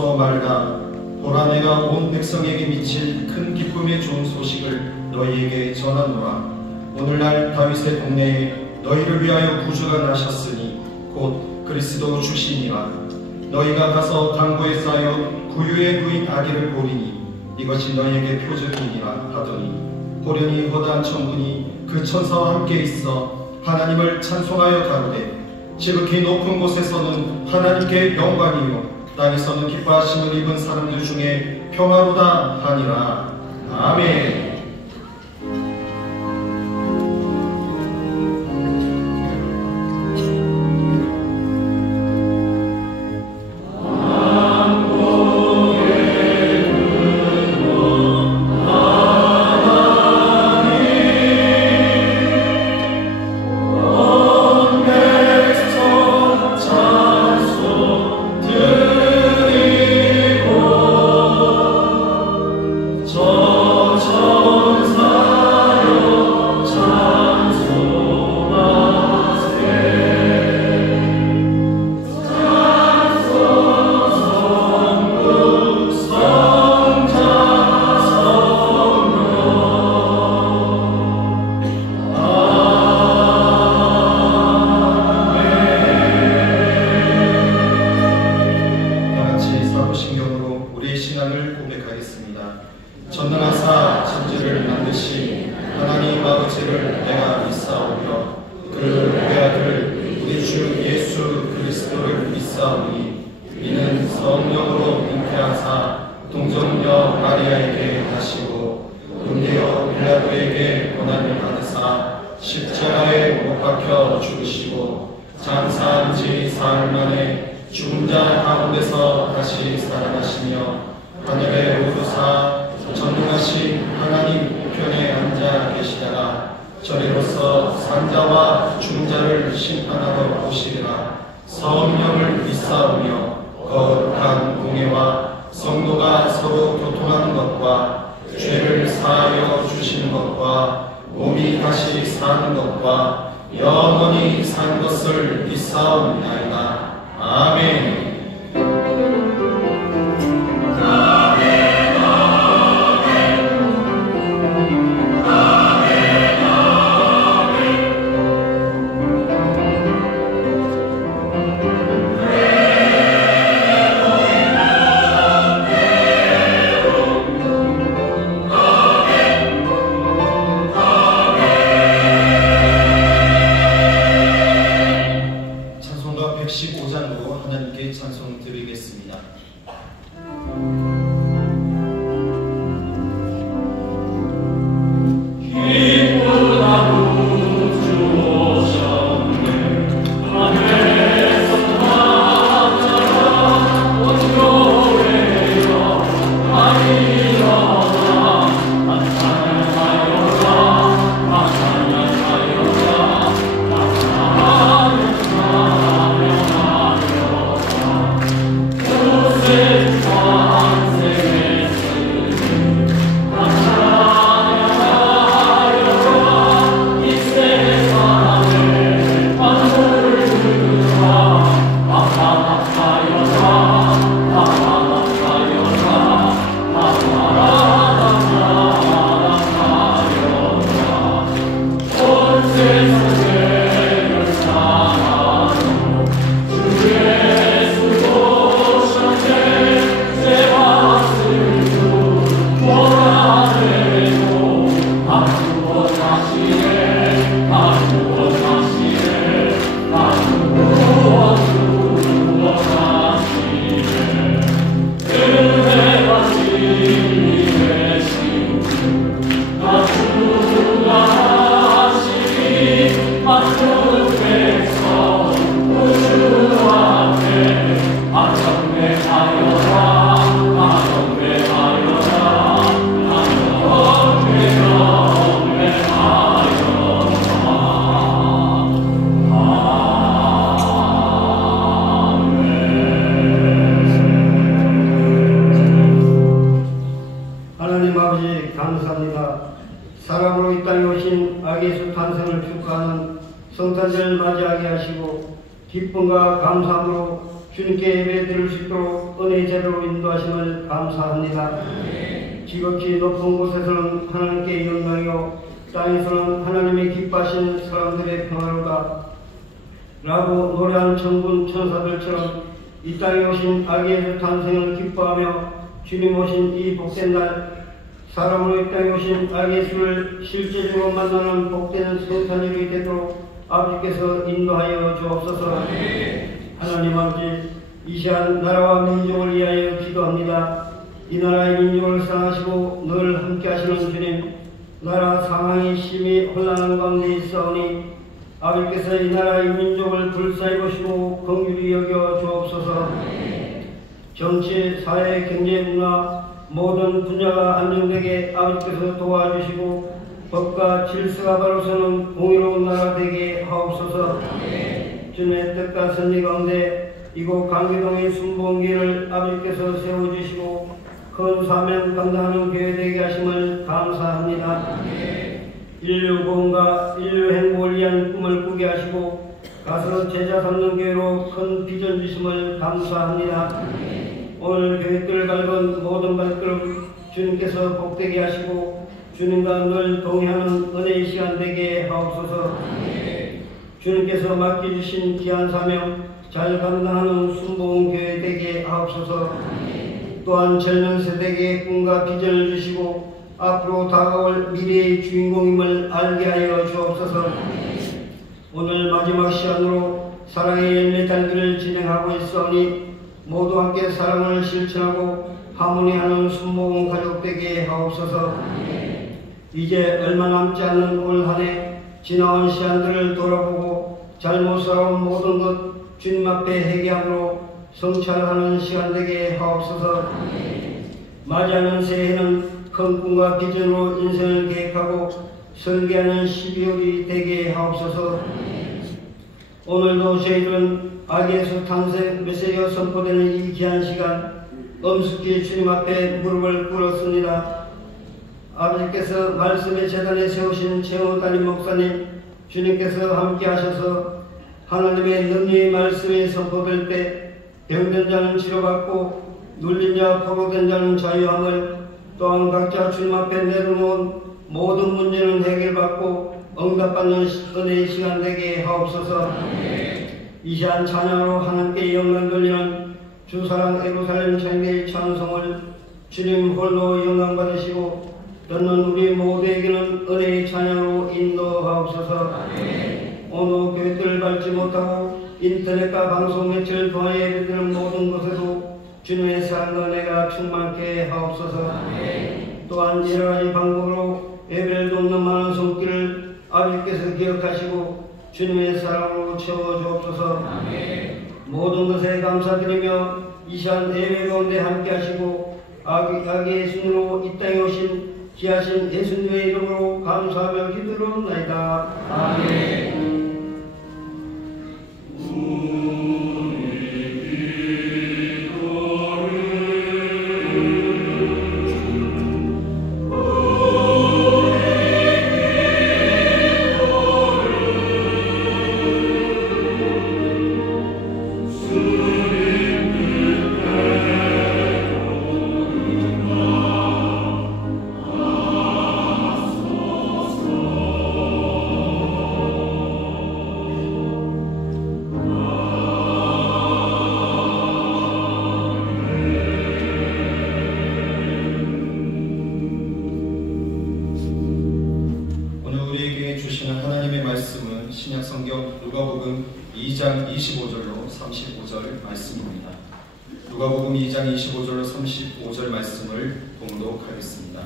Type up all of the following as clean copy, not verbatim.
웃어 말라. 보라, 내가 온 백성에게 미칠 큰 기쁨의 좋은 소식을 너희에게 전하노라. 오늘날 다윗의 동네에 너희를 위하여 구주가 나셨으니 곧 그리스도 주시니라. 너희가 가서 강고에 쌓여 구유의 부인 아기를 보리니 이것이 너희에게 표적이니라 하더니, 보려니 허다한 천군이 그 천사와 함께 있어 하나님을 찬송하여 가로되, 지극히 높은 곳에서는 하나님께 영광이요 땅에서는 기뻐하심을 입은 사람들 중에 평화로다 하니라. 아멘. 전능하사 천지를 만드신 하나님 아버지를 내가 믿사오며 그 외아들 우리 주 예수 그리스도를 믿사오니, 이는 성령으로 잉태하사 동정녀 마리아에게 하시고 본디오 빌라도에게 고난을 받으사 십자가에 못 박혀 죽으시고 장사한 지 사흘 만에 죽은 자 가운데서 다시 살아나시며 하늘에 오르사 전능하신 하나님 우편에 앉아 계시다가 저리로서 산자와 죽은 자를 심판하러 오시리라. 성령을 믿사오며 거룩한 공예와 성도가 서로 교통하는 것과 죄를 사하여 주시는 것과 몸이 다시 사는 것과 영원히 산 것을 믿사옵나이다. 아멘. 찬송 드리겠습니다. 사람으로 이 땅에 오신 아기예수 탄생을 축하하는 성탄절을 맞이하게 하시고 기쁨과 감사함으로 주님께 예배 드릴 수 있도록 은혜 제대로 인도하심을 감사합니다. 지극히 높은 곳에서는 하나님께 영광이요 땅에서는 하나님의 기뻐하신 사람들의 평화로다 라고 노래하는 천군 천사들처럼 이 땅에 오신 아기의 탄생을 기뻐하며 주님 오신 이 복된 날 사람으로 이 땅에 오신 아기 예수를 실제적으로 만나는 복된 성탄일이 되도록 아버지께서 인도하여 주옵소서. 하나님 아버지, 이 시간 나라와 민족을 위하여 기도합니다. 이 나라의 민족을 사랑하시고 늘 함께 하시는 주님, 나라 상황이 심히 혼란한 가운데 있사오니 아버지께서 이 나라의 민족을 불쌍히 보시고 긍휼히 여겨 주옵소서. 정치, 사회, 경제, 문화 모든 분야가 안정되게 아버지께서 도와주시고 법과 질서가 바로 서는 공의로운 나라 되게 하옵소서. 주님의 뜻과 선지 가운데 이곳 강기동의 순복음교회를 아버지께서 세워주시고 큰 사명 감당하는 교회 되게 하심을 감사합니다. 인류 구원과 인류 행복을 위한 꿈을 꾸게 하시고 가서 제자 삼는 교회로 큰 비전 주심을 감사합니다. 오늘 교회들을 밟은 모든 발걸음 주님께서 복되게 하시고 주님과 늘 동행하는 은혜의 시간 되게 하옵소서. 주님께서 맡겨주신 귀한 사명 잘 감당하는 순복음교회 되게 하옵소서. 또한 젊은 세대에게 꿈과 비전을 주시고 앞으로 다가올 미래의 주인공임을 알게 하여 주옵소서. 오늘 마지막 시간으로 사랑의 열매 달기를 진행하고 있사오니 모두 함께 사랑을 실천하고 하모니하는 순복음 가족 되게 하옵소서. 이제 얼마 남지 않는 올 한 해 지나온 시간들을 돌아보고 잘못 살아온 모든 것 주님 앞에 회개함으로 성찰하는 시간 되게 하옵소서. 맞이하는 새해에는 큰 꿈과 비전으로 인생을 계획하고 설계하는 12월이 되게 하옵소서. 오늘도 저희들은 아기 예수 탄생 메시지가 선포되는 이 귀한 시간 엄숙히 주님 앞에 무릎을 꿇었습니다. 아버지께서 말씀의 재단에 세우신 최호 담임 목사님 주님께서 함께 하셔서 하나님의 능력의 말씀이 선포될 때 병든 자는 치료받고 눌린 자 포로된 자는 자유함을 또한 각자 주님 앞에 내려놓은 모든 문제는 해결받고 응답받는 은혜의 시간 되게 하옵소서. 이 시간 찬양으로 하나님께 영광 돌리는 주사랑 예루살렘 창대의 찬송을 주님 홀로 영광 받으시고 듣는 우리 모두에게는 은혜의 찬양으로 인도하옵소서. 오늘 교회들을 밟지 못하고 인터넷과 방송 매체를 통하여 예배드리는 모든 곳에도 주님의 사랑과 은혜가 충만케 하옵소서. 또한 여러가지 방법으로 예배를 돕는 많은 손길을 아버지께서 기억하시고 주님의 사랑으로 채워주옵소서. 모든 것에 감사드리며 이 시간 예배 가운데 함께 하시고 아기 예수님으로 이 땅에 오신 귀하신 예수님의 이름으로 감사하며 기도드리옵나이다. 아멘. 신약성경 누가복음 2장 25절로 35절 말씀입니다. 누가복음 2장 25절로 35절 말씀을 봉독하겠습니다.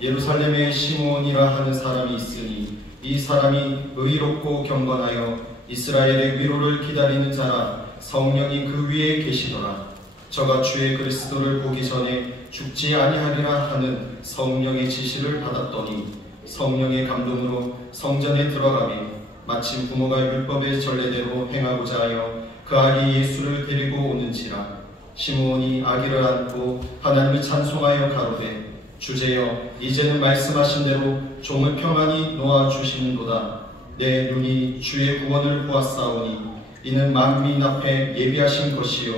예루살렘에 시므온이라 하는 사람이 있으니 이 사람이 의롭고 경건하여 이스라엘의 위로를 기다리는 자라. 성령이 그 위에 계시더라. 저가 주의 그리스도를 보기 전에 죽지 아니하리라 하는 성령의 지시를 받았더니 성령의 감동으로 성전에 들어가매 마침 부모가 율법의 전례대로 행하고자 하여 그 아기 예수를 데리고 오는지라. 시므온이 아기를 안고 하나님을 찬송하여 가로되 주제여 이제는 말씀하신 대로 종을 평안히 놓아주시는도다. 내 눈이 주의 구원을 보았사오니 이는 만민 앞에 예비하신 것이요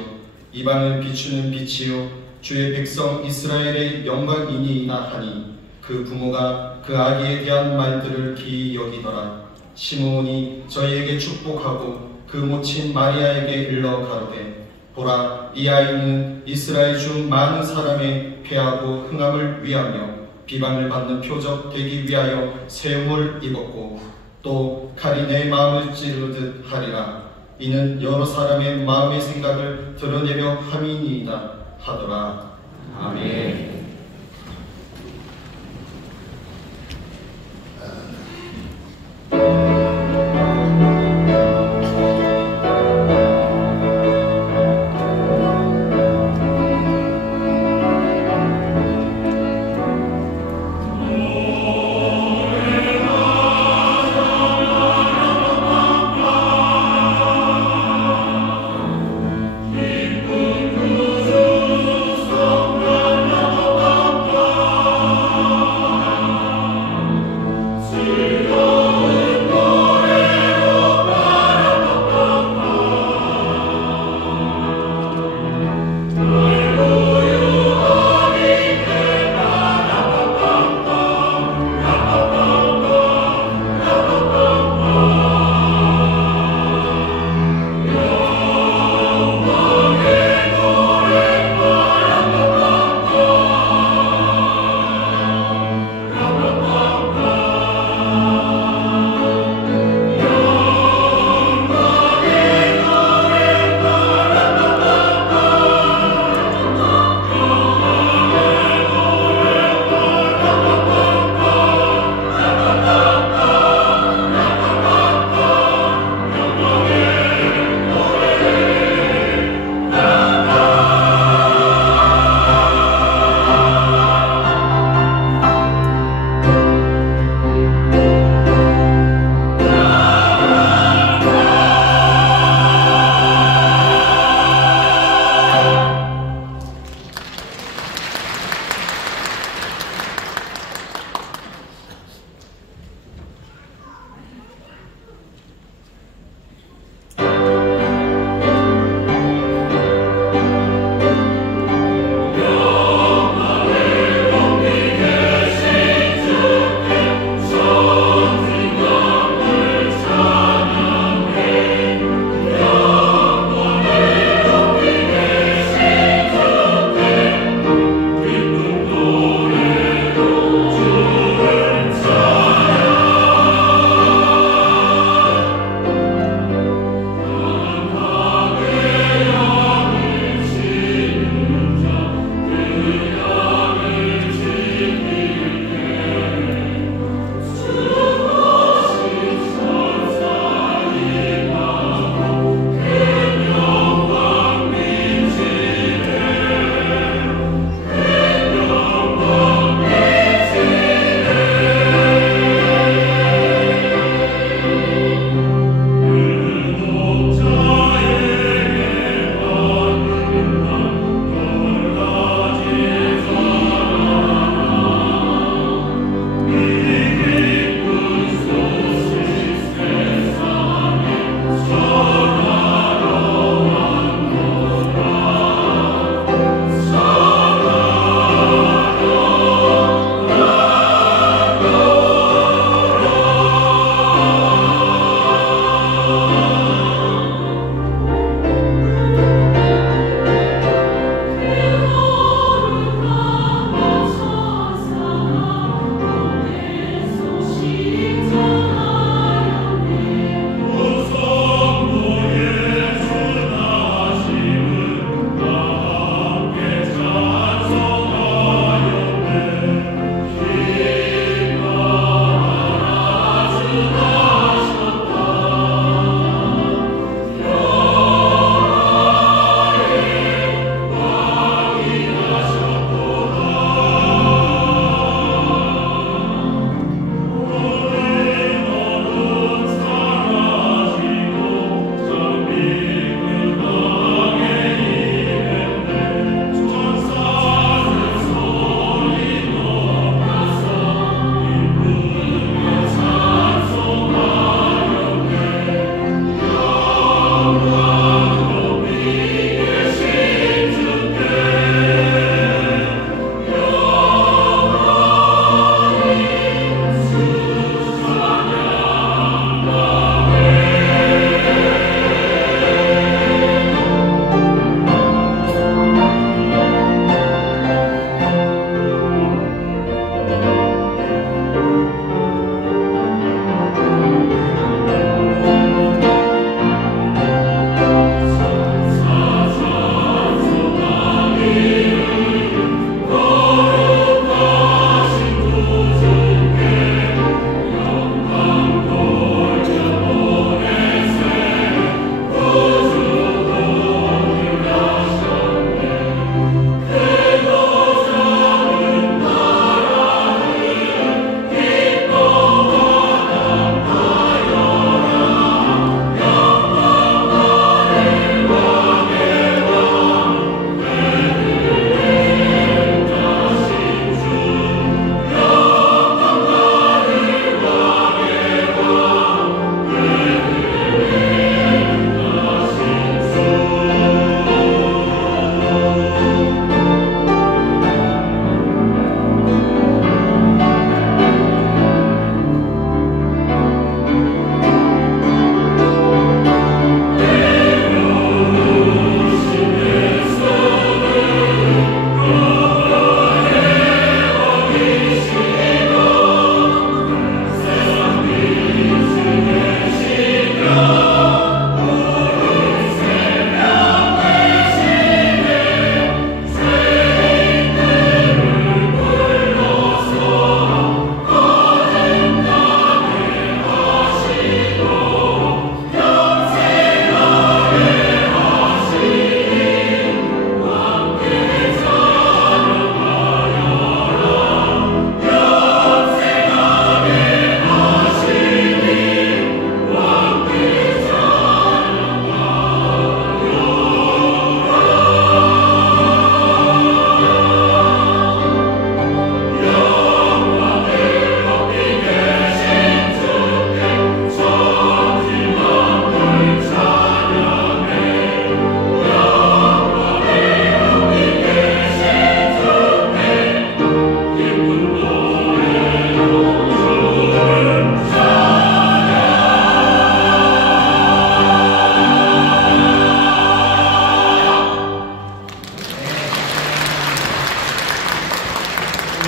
이방을 비추는 빛이요 주의 백성 이스라엘의 영광이니이다 하니 그 부모가 그 아기에 대한 말들을 기이 여기더라. 시므온이 저희에게 축복하고 그 모친 마리아에게 일러 가로되 보라 이 아이는 이스라엘 중 많은 사람의 패하고 흥함을 위하며 비방을 받는 표적 되기 위하여 세움을 입었고 또 칼이 내 마음을 찌르듯 하리라. 이는 여러 사람의 마음의 생각을 드러내려 함이니이다 하더라. 아멘. 기쁨 그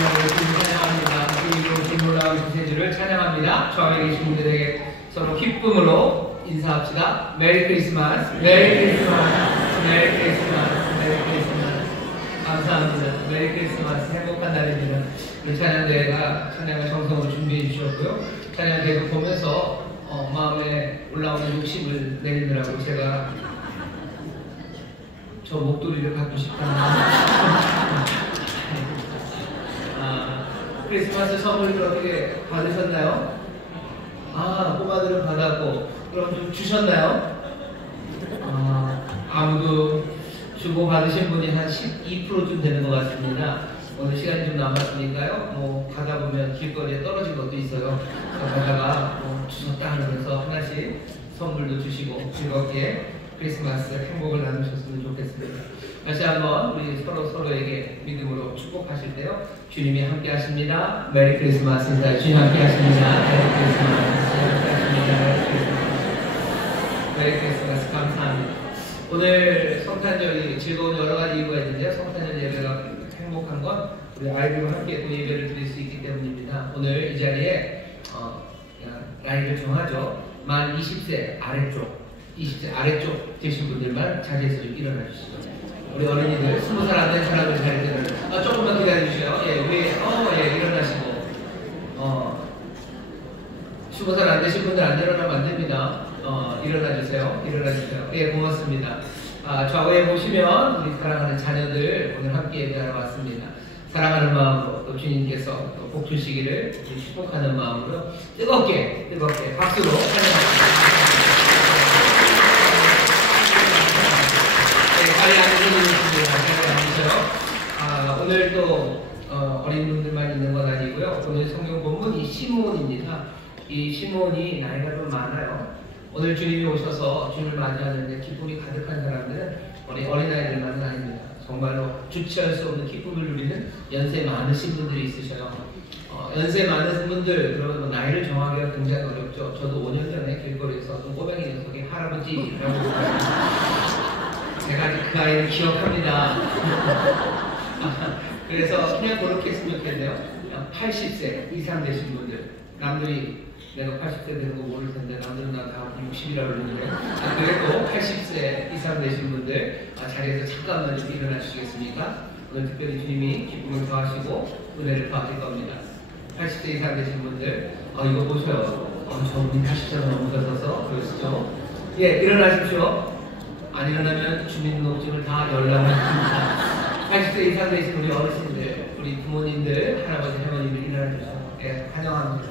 찬양합니다. 이 놀라운 구세주를 찬양합니다. 좌우에 계신 분들에게 서로 기쁨으로 인사합시다. 메리 크리스마스, 메리 크리스마스, 메리 크리스마스, 메리 크리스마스. 감사합니다. 메리 크리스마스. 행복한 날입니다. 우리 찬양대회가 찬양을 정성으로 준비해 주셨고요. 찬양대회 보면서 마음에 올라오는 욕심을 내리느라고 제가 저 목도리를 갖고 싶다는 크리스마스 선물을 어떻게 받으셨나요? 꼬마들은 받았고, 그럼 좀 주셨나요? 아무도 주고 받으신 분이 한 12%쯤 되는 것 같습니다. 오늘 시간이 좀 남았으니까요. 뭐 가다 보면 길거리에 떨어진 것도 있어요. 가다가 주셨다 하면서 하나씩 선물도 주시고 즐겁게 크리스마스 행복을 나누셨으면 좋겠습니다. 다시 한번 우리 서로에게 믿음으로 축복하실 때요. 주님이 함께 하십니다. 메리 크리스마스 인사해. 주님 함께 하십니다. 메리 크리스마스. 주님 함께 하십니다. 메리 크리스마스. 메리 크리스마스. 감사합니다. 오늘 성탄절이 즐거운 여러 가지 이유가 있는데요. 성탄절 예배가 행복한 건 우리 아이들과 함께 또 예배를 드릴 수 있기 때문입니다. 오늘 이 자리에 나이를 정하죠. 만 20세 아래쪽, 20세 아래쪽 되신 분들만 자리에서 좀 일어나 주시죠. 우리 어린이들 20살 안 된 사람들 자리에서 조금만 기다려주세요. 예, 일어나시고 20살 안 되신 분들 안 일어나면 안 됩니다. 일어나주세요. 예, 고맙습니다. 좌우에 보시면 우리 사랑하는 자녀들 오늘 함께 예배하러 왔습니다. 사랑하는 마음으로 또 주님께서 또 복 주시기를 축복하는 마음으로 뜨겁게 박수로 찬양합니다. 네, 빨리 앉으시죠. 오늘 또 어린 분들만 있는 건 아니고요. 오늘 성경 본문이 시므온입니다. 이 시므온이 나이가 좀 많아요. 오늘 주님이 오셔서 주님을 맞이하는데 기쁨이 가득한 사람들은 우리 어린아이들만은 아닙니다. 정말로 주체할 수 없는 기쁨을 누리는 연세 많으신 분들이 있으셔요. 연세 많으신 분들, 그러면 나이를 정하기가 굉장히 어렵죠. 저도 5년 전에 길거리에서 어떤 꼬맹이 녀석이 할아버지라고 제가 아직 그 아이를 기억합니다. 그래서 그냥 그렇게 했으면 좋겠네요. 80세 이상 되신 분들, 남들이 내가 80세 되는 거 모를 텐데 남들은 나 다 60이라고 그러는데 그래도 80세 이상 되신 분들 자리에서 잠깐만 좀 일어나 주시겠습니까? 오늘 특별히 주님이 기쁨을 더하시고 은혜를 더하실 겁니다. 80세 이상 되신 분들 이거 보셔요. 저분이 80세가 넘으셔서 그러시죠? 예, 일어나십시오. 안 일어나면 주민등록증을 다 연락합니다. 80세 이상 되신 우리 어르신들, 우리 부모님들, 할아버지, 할머니들 일어나 주셔서 예, 환영합니다.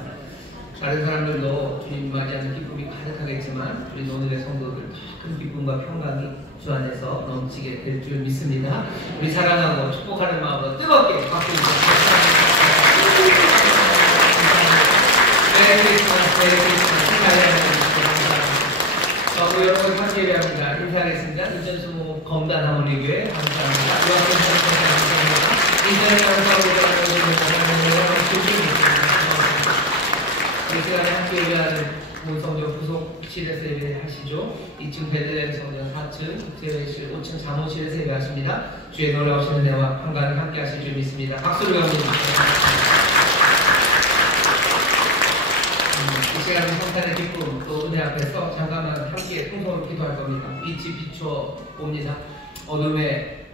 다른 사람들도 주님 맞이하는 기쁨이 가득하겠지만 우리 오늘의 성도들 큰 기쁨과 평강이 주 안에서 넘치게 될 줄 믿습니다. 우리 사랑하고 축복하는 마음으로 뜨겁게 박수 주세요. 메리 크리스마스, 메리 크리스마스. 우리 여러분 함께 예배합니다. 인사하겠습니다. 인천수목 검단 하모니교회 감사합니다. 이 시간에 함께 예배하는 문성전 부속실에서 예배하시죠. 2층 베들레헴 성전, 4층 국제회의실, 5층 사무실에서 예배하십니다. 주의 놀라우신 은혜와 평강을 함께 하실 줄 믿습니다. 박수를 감사드립니다. 이 시간은 성탄의 기쁨 또 은혜 앞에서 잠깐만 함께 통성으로 기도할 겁니다. 빛이 비추어 옵니다. 어둠에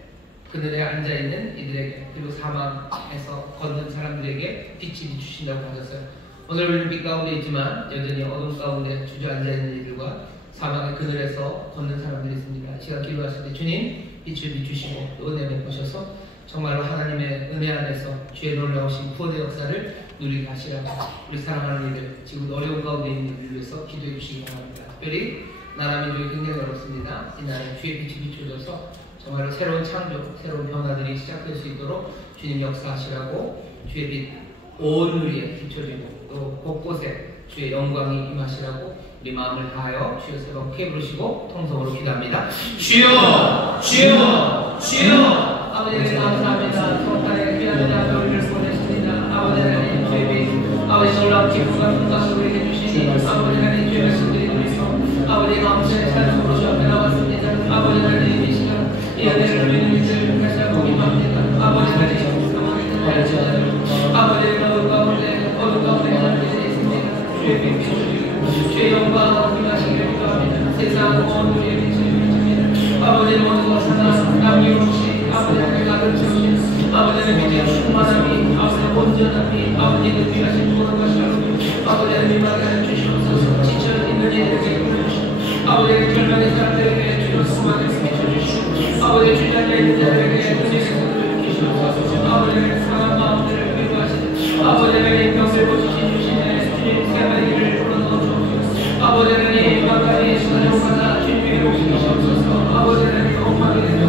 그늘에 앉아있는 이들에게, 그리고 사망에서 걷는 사람들에게 빛이 비추신다고 하셨어요. 오늘 우리는 빛 가운데 있지만 여전히 어둠 가운데 주저앉아있는 이들과 사망의 그늘에서 걷는 사람들이 있습니다. 이 시간 기도하실 때 주님 빛을 비추시고 은혜 베푸셔서 정말로 하나님의 은혜 안에서 주의 놀라우신 구원의 역사를 누리게 하시라고 우리 사랑하는 이들, 지금 어려운 가운데 있는 이들을 위해서 기도해 주시기 바랍니다. 특별히 나라 민족이 굉장히 어렵습니다. 이날에 주의 빛이 비춰져서 정말로 새로운 창조, 새로운 변화들이 시작될 수 있도록 주님 역사하시라고 주의 빛 온 누리에 비춰지고 또 곳곳에 주의 영광이 임하시라고 우리 마음을 다하여 주여 세 번 크게 부르시고 통성으로 기도합니다. 주여! 주여! 주여! 아버지 감사합니다. 성탄의 귀한 자녀 우리를 보내십니다. 아버지 하나님 주의 빛, 아버지 놀라운 기쁨과 평강을 우리에게 주시니 아버지 하나님 주의 말씀드리면서 아버지 감사의 찬송으로 주 앞에 나왔습니다. 아버지 하나님 이 시간 이 은혜를 누리는 이들 다시 한번 기도합니다. 아버지 하나님 아버지 하나님 주의 빛 비춰주시고 주의 영광 임하시기를 기도합니다. 세상 온 우리의 빛을 비춥니다. 아버지 모든 것 하나 남김없이 아버지의 가득 채우신 아버지의 빛의 충만함이 아버지의 온전함이 아버지의 귀하신 모든 것이 아버지의 미만을 주시옵소서. 지쳐 있는 이들에게 보내주시고 아버지의 절망의 사람들에게 주여 수만을 비춰주시고 아버지의 주저앉아 있는 자들에게 은혜의 손을 주시옵소서. 아버지의 상한 마음들을 위로하시는 아버지의 병을 고치신 주시네 주님 세마리를 불어넣어 주옵소서. 아버지의 마가의 사정마다 주님의 오시옵소서. 아버지의 엉망이 되며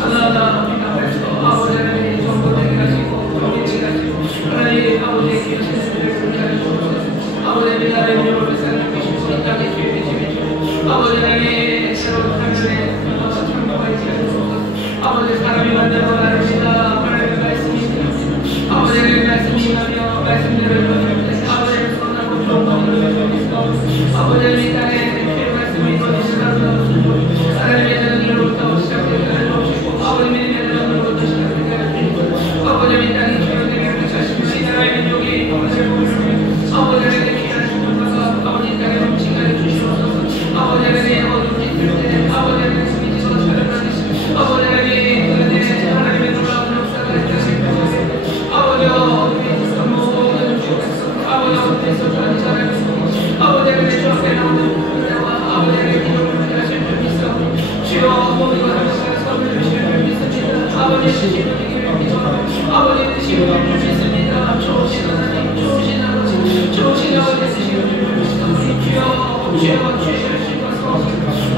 하나하나 우리 앞에서 아버지의 정보되게 하시고 정리되게 하시고 하나님 아버지의 귀하신 은혜를 불리하게 주옵소서. 아버지의 나라의 운명을 살게 주시고 이 땅의 주의 빛을 아버지의 새로운 하늘의 창조가 있게 하소서. 아버지 사람이 만들어 나릅니다. 하나님의 말씀이 아버지의 말씀이 임하며 말씀대로 이루어질 때 아버지의 선하고 정성을 이루어주시고 아버지의 이 땅에 주의 말씀이 이루어지시라고 하나님의 자녀들로부터 시작되게 하시고 아버지의 자녀들로부터 시작되게 하시고 아버지의 이 땅이 주님에게 부처하시고 이 나라의 민족이 아버지의 복을 아버지에게 귀한 신분과 아버지 이 땅에 넘치게 해주시옵소서. 아버지에게 어둠 짙을 때 아버지에게 숨이 지어 촬영하시고 아버지에게 하나님의 놀라운 역사가 있으시고 아버지 어둠이 있어 모든 주옵소서. 아버지 어둠이 있어 전이 잘하시고 아버지에게 주 앞에 나오는 은혜와 아버지에게 기도를 하실 줄 믿사오니 주여 모든 것을 선을 주실 줄 믿습니다. 아버지의 뜻이 이루어지기를 믿어 아버지의 뜻이 이루어질 줄 믿습니다. 좋으신 하나님 좋으신 아버지 좋으신 아버지의 뜻이 이루어질 줄 믿사오니 주여 주의 열심과 소원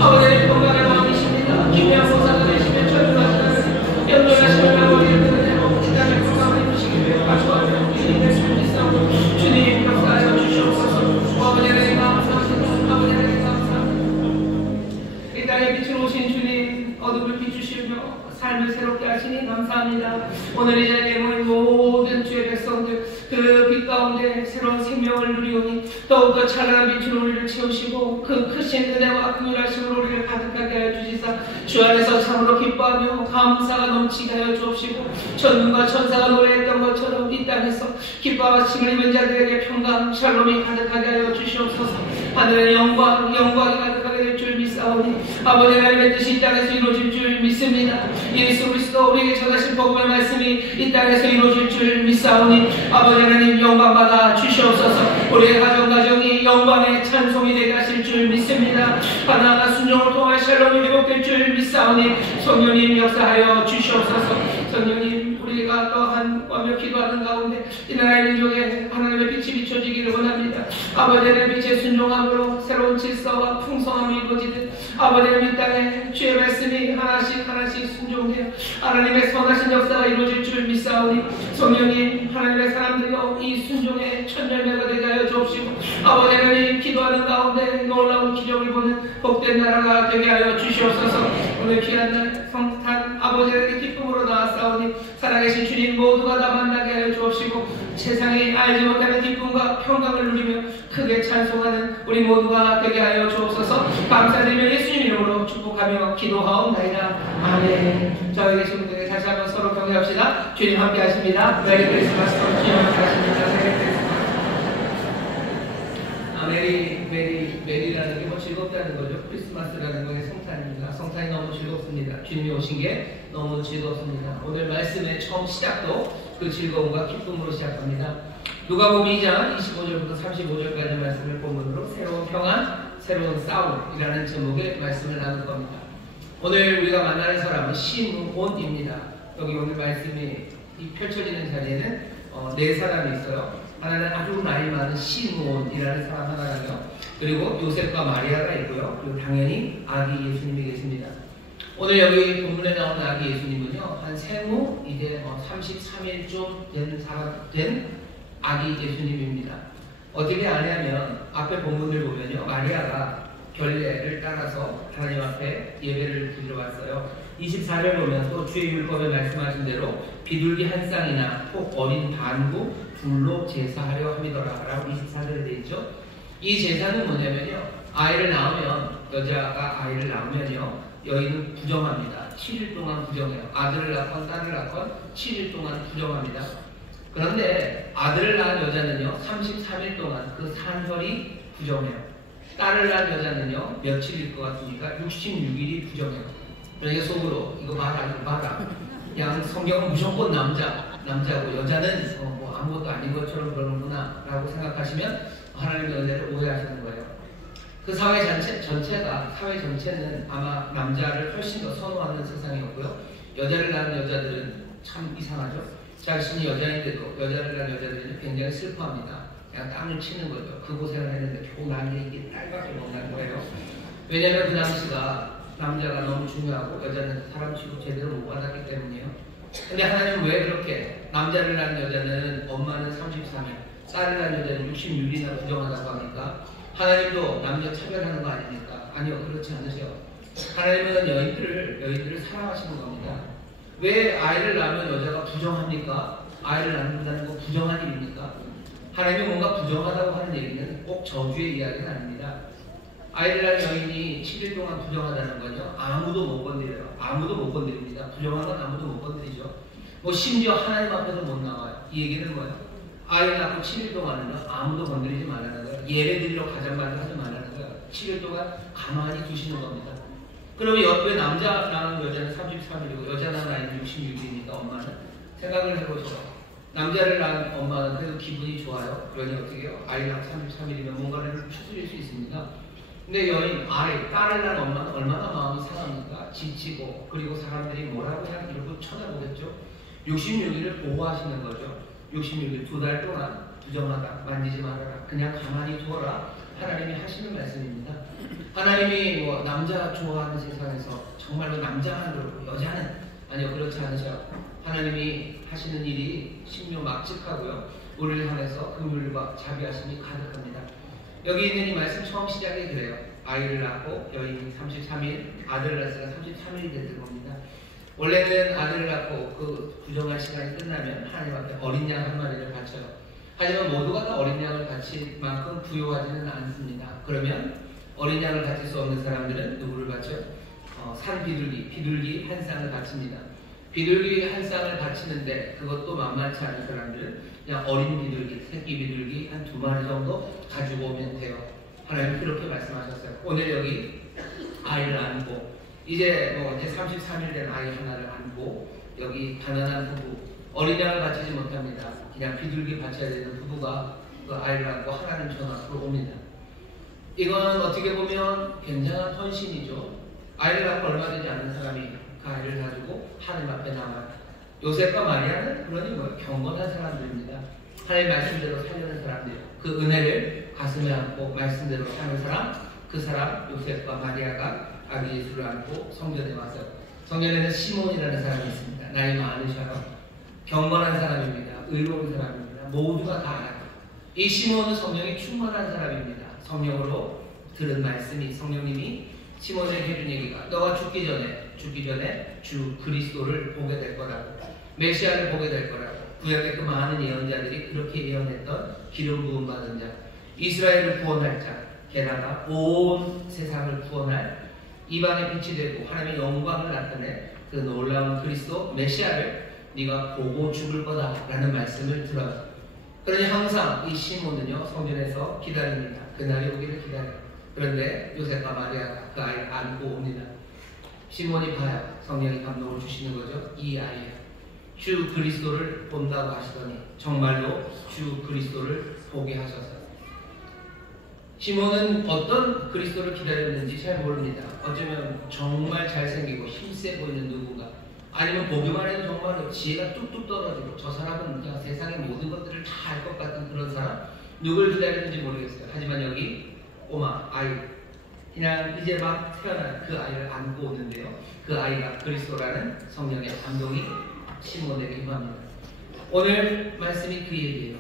아버지의 건강의 마음이십니다. 기묘한 보살을 내시며 천주하시는 연결하시는 아버지의 은혜로 기다릴 건강을 입으시기를 가져가며 주님의 줄 믿사오니 주님 역사하여 주시옵소서. 아버지에게 감사합니다. 아버지에게 감사합니다. 이 땅에 빛을 오신 주님 어둠을 비추시며 삶을 새롭게 하시니 감사합니다. 오늘 이 자리에 모인 모든 주의 백성들 그 빛 가운데 새로운 생명을 누리오니 더욱더 찬란한 빛으로 우리를 채우시고 그 크신 은혜와 긍휼하심으로 우리를 가득하게 하여 주시사 주 안에서 참으로 기뻐하며 감사가 넘치게 하여 주옵시고 천군과 천사가 노래했던 것처럼 이 땅에서 기뻐하심을 입은 자들에게 평강 샬롬이 가득하게 하여 주시옵소서. 하늘의 영광이 가득하게 될 줄 믿사오니 아버지 하나님의 뜻이 이 땅에서 이루어질 줄 믿습니다. 예수 그리스도 우리에게 전하신 복음의 말씀이 이 땅에서 이루어질 줄 믿사오니 아버지 하나님 영광받아 주시옵소서. 우리의 가정이 영광의 찬송이 되게 하실 줄 믿습니다. 하나하나 순종을 통해 샬롬이 회복될 줄 믿사오니 성령님 역사하여 주시옵소서. 성령님 우리가 또한 완벽히 기도하는 가운데 이 나라의 민족에 하나님의 빛이 비춰지기를 원합니다. 아버지 하나님의 빛의 순종함으로 새로운 질서와 풍성함이 이루어지듯 아버지 하나님 이 땅에 주의 말씀이 하나씩 순종되어 하나님의 선하신 역사가 이루어질 줄 믿사오니 성령님 하나님의 사람들이여 이 순종의 천열매가 되게 하여 주옵시고 아버지 하나님 기도하는 가운데 놀라운 기적을 보는 복된 나라가 되게 하여 주시옵소서. 오늘 귀한 날 성탄 아버지 하나님의 기쁨으로 나왔사오니 살아계신 주님 모두가 다 만나게 하여 주옵시고 세상이 알지 못하는 기쁨과 평강을 누리며 크게 찬송하는 우리 모두가 되게 하여 주옵소서. 감사드리며 예수님 이름으로 축복하며 기도하옵나이다. 아멘. 저희 계신 분들에게 다시 한번 서로 격려합시다. 주님 함께 하십니다. 메리 크리스마스. 주님 함께 하십니다. 메리 크리스마스. 메리라는 게 뭐 즐겁다는 거죠. 크리스마스라는 게 성탄입니다. 성탄이 너무 즐겁습니다. 주님이 오신 게 너무 즐겁습니다. 오늘 말씀의 처음 시작도 그 즐거움과 기쁨으로 시작합니다. 누가복음 2장 25절부터 35절까지 말씀을 본문으로 새로운 평안, 새로운 싸움이라는 제목의 말씀을 나눌 겁니다. 오늘 우리가 만나는 사람은 시므온입니다. 여기 오늘 말씀이 펼쳐지는 자리에는 네 사람이 있어요. 하나는 아주 나이 많은 시므온이라는 사람 하나가요. 그리고 요셉과 마리아가 있고요. 그리고 당연히 아기 예수님이 계십니다. 오늘 여기 본문에 나오는 아기 예수님은요, 한 생후 이제 33일쯤 된 아기 예수님입니다. 어떻게 아냐면 앞에 본문을 보면요, 마리아가 결례를 따라서 하나님 앞에 예배를 드리러 왔어요. 24절 보면 또 주의 율법에 말씀하신 대로 비둘기 한 쌍이나 혹 어린 반구 둘로 제사하려 함이더라 라고 24절에 되어 있죠. 이 제사는 뭐냐면요, 아이를 낳으면, 여자가 아이를 낳으면요, 여인은 부정합니다. 7일 동안 부정해요. 아들을 낳건 딸을 낳건 7일 동안 부정합니다. 그런데 아들을 낳은 여자는요 33일 동안 그 산혈이 부정해요. 딸을 낳은 여자는요 며칠일 것 같으니까 66일이 부정해요. 그러니까 속으로 이거 봐라 이거 봐라. 그냥 성경은 무조건 남자고 여자는 뭐 아무것도 아닌 것처럼 그러는구나 라고 생각하시면 하나님의 은혜를 오해하시는 거예요. 그 사회 전체는 아마 남자를 훨씬 더 선호하는 세상이었고요. 여자를 낳은 여자들은 참 이상하죠. 자신이 여자인데도 여자를 낳은 여자들은 굉장히 슬퍼합니다. 그냥 땀을 치는 거죠. 그 고생을 했는데 겨우 낳는 게 딸밖에 못 난 거예요. 왜냐하면 그 당시가 남자가 너무 중요하고 여자는 사람 취급 제대로 못 받았기 때문이에요. 근데 하나님은 왜 그렇게 남자를 낳은 여자는 엄마는 33일, 딸을 낳은 여자는 66일이나 부정하다고 하니까 하나님도 남녀 차별하는 거 아닙니까? 아니요, 그렇지 않으세요. 하나님은 여인들을 사랑하시는 겁니다. 왜 아이를 낳으면 여자가 부정합니까? 아이를 낳는다는 거 부정한 일입니까? 하나님이 뭔가 부정하다고 하는 얘기는 꼭 저주의 이야기는 아닙니다. 아이를 낳은 여인이 7일 동안 부정하다는 건요 아무도 못 건드려요. 아무도 못 건드립니다. 부정한 건 아무도 못 건드리죠. 뭐 심지어 하나님 앞에도 못 나와요. 이 얘기는 뭐예요? 아이 낳고 7일 동안은요 아무도 건드리지 말라는 거예요. 예배 드리러 가장말을 하지 말라는 거예요. 7일 동안 가만히 두시는 겁니다. 그러면 왜 남자 낳은 여자는 33일이고 여자 낳은 아이는 66일이니까 엄마는 생각을 해보죠. 남자를 낳은 엄마는 그래도 기분이 좋아요. 그러니 어떻게 해요? 아이 낳고 33일이면 뭔가를 추스릴 수 있습니다. 근데 여인, 딸을 낳은 엄마는 얼마나 마음이 상합니까? 지치고 그리고 사람들이 뭐라고 해야 이러고 쳐다보겠죠. 66일을 보호하시는 거죠. 66일 2달 동안 부정하다, 만지지 말아라, 그냥 가만히 두어라. 하나님이 하시는 말씀입니다. 하나님이 뭐 남자 좋아하는 세상에서 정말로 남자만 그렇고 여자는 아니요 그렇지 않으셔. 하나님이 하시는 일이 신묘막측하고요. 우리를 향해서 긍휼과 자비하심이 가득합니다. 여기 있는 이 말씀 처음 시작이 그래요. 아이를 낳고 여인이 33일, 아들을 낳았으니까 33일이 됐을 겁니다. 원래는 아들을 낳고 그 부정할 시간이 끝나면 하나님 앞에 어린 양 한 마리를 바쳐요. 하지만 모두가 다 어린 양을 바칠 만큼 부요하지는 않습니다. 그러면 어린 양을 바칠 수 없는 사람들은 누구를 바쳐요? 산 비둘기 한 쌍을 바칩니다. 비둘기 한 쌍을 바치는데 그것도 만만치 않은 사람들은 그냥 어린 비둘기, 새끼 비둘기 한 2마리 정도 가지고 오면 돼요. 하나님 그렇게 말씀하셨어요. 오늘 여기 아이를 안고 이제 33일 된 아이 하나를 안고 여기 가난한 부부, 어린 양을 바치지 못합니다. 그냥 비둘기 바쳐야 되는 부부가 그 아이를 안고 하나님 전 앞으로 옵니다. 이건 어떻게 보면 굉장한 헌신이죠. 아이를 낳고 얼마 되지 않은 사람이 그 아이를 가지고 하나님 앞에 나와요. 요셉과 마리아는 그러니 경건한 사람들입니다. 하나님 말씀대로 살려는 사람들, 그 은혜를 가슴에 안고 말씀대로 사는 사람, 그 사람 요셉과 마리아가 아기 예수를 안고 성전에 와서, 성전에는 시몬이라는 사람이 있습니다. 나이 많으셔요. 경건한 사람입니다. 의로운 사람입니다. 모두가 다 알아요. 이 시몬은 성령이 충만한 사람입니다. 성령으로 들은 말씀이 성령님이 시몬에게 해준 얘기가 너가 죽기 전에 주 그리스도를 보게 될 거라고, 메시아를 보게 될 거라고. 구약의 그 많은 예언자들이 그렇게 예언했던 기름 부음 받은 자, 이스라엘을 구원할 자, 게다가 온 세상을 구원할 이방의 빛이 되고 하나님의 영광을 나타내 그 놀라운 그리스도 메시아를 네가 보고 죽을 거다라는 말씀을 들어요. 그러니 항상 이 시몬은요 성전에서 기다립니다. 그날이 오기를 기다려요. 그런데 요셉과 마리아가 그 아이를 안고 옵니다. 시몬이 봐요. 성령이 감동을 주시는 거죠. 이 아이예요. 주 그리스도를 본다고 하시더니 정말로 주 그리스도를 보게 하셔서, 시몬은 어떤 그리스도를 기다렸는지 잘 모릅니다. 어쩌면 정말 잘생기고 힘세 보이는 누군가, 아니면 보기만 해도 정말로 지혜가 뚝뚝 떨어지고 저 사람은 그냥 세상의 모든 것들을 다 알 것 같은 그런 사람, 누굴 기다렸는지 모르겠어요. 하지만 여기 꼬마 아이, 그냥 이제 막 태어난 그 아이를 안고 오는데요, 그 아이가 그리스도라는 성령의 감동이 시몬에게 임합니다. 오늘 말씀이 그 얘기예요.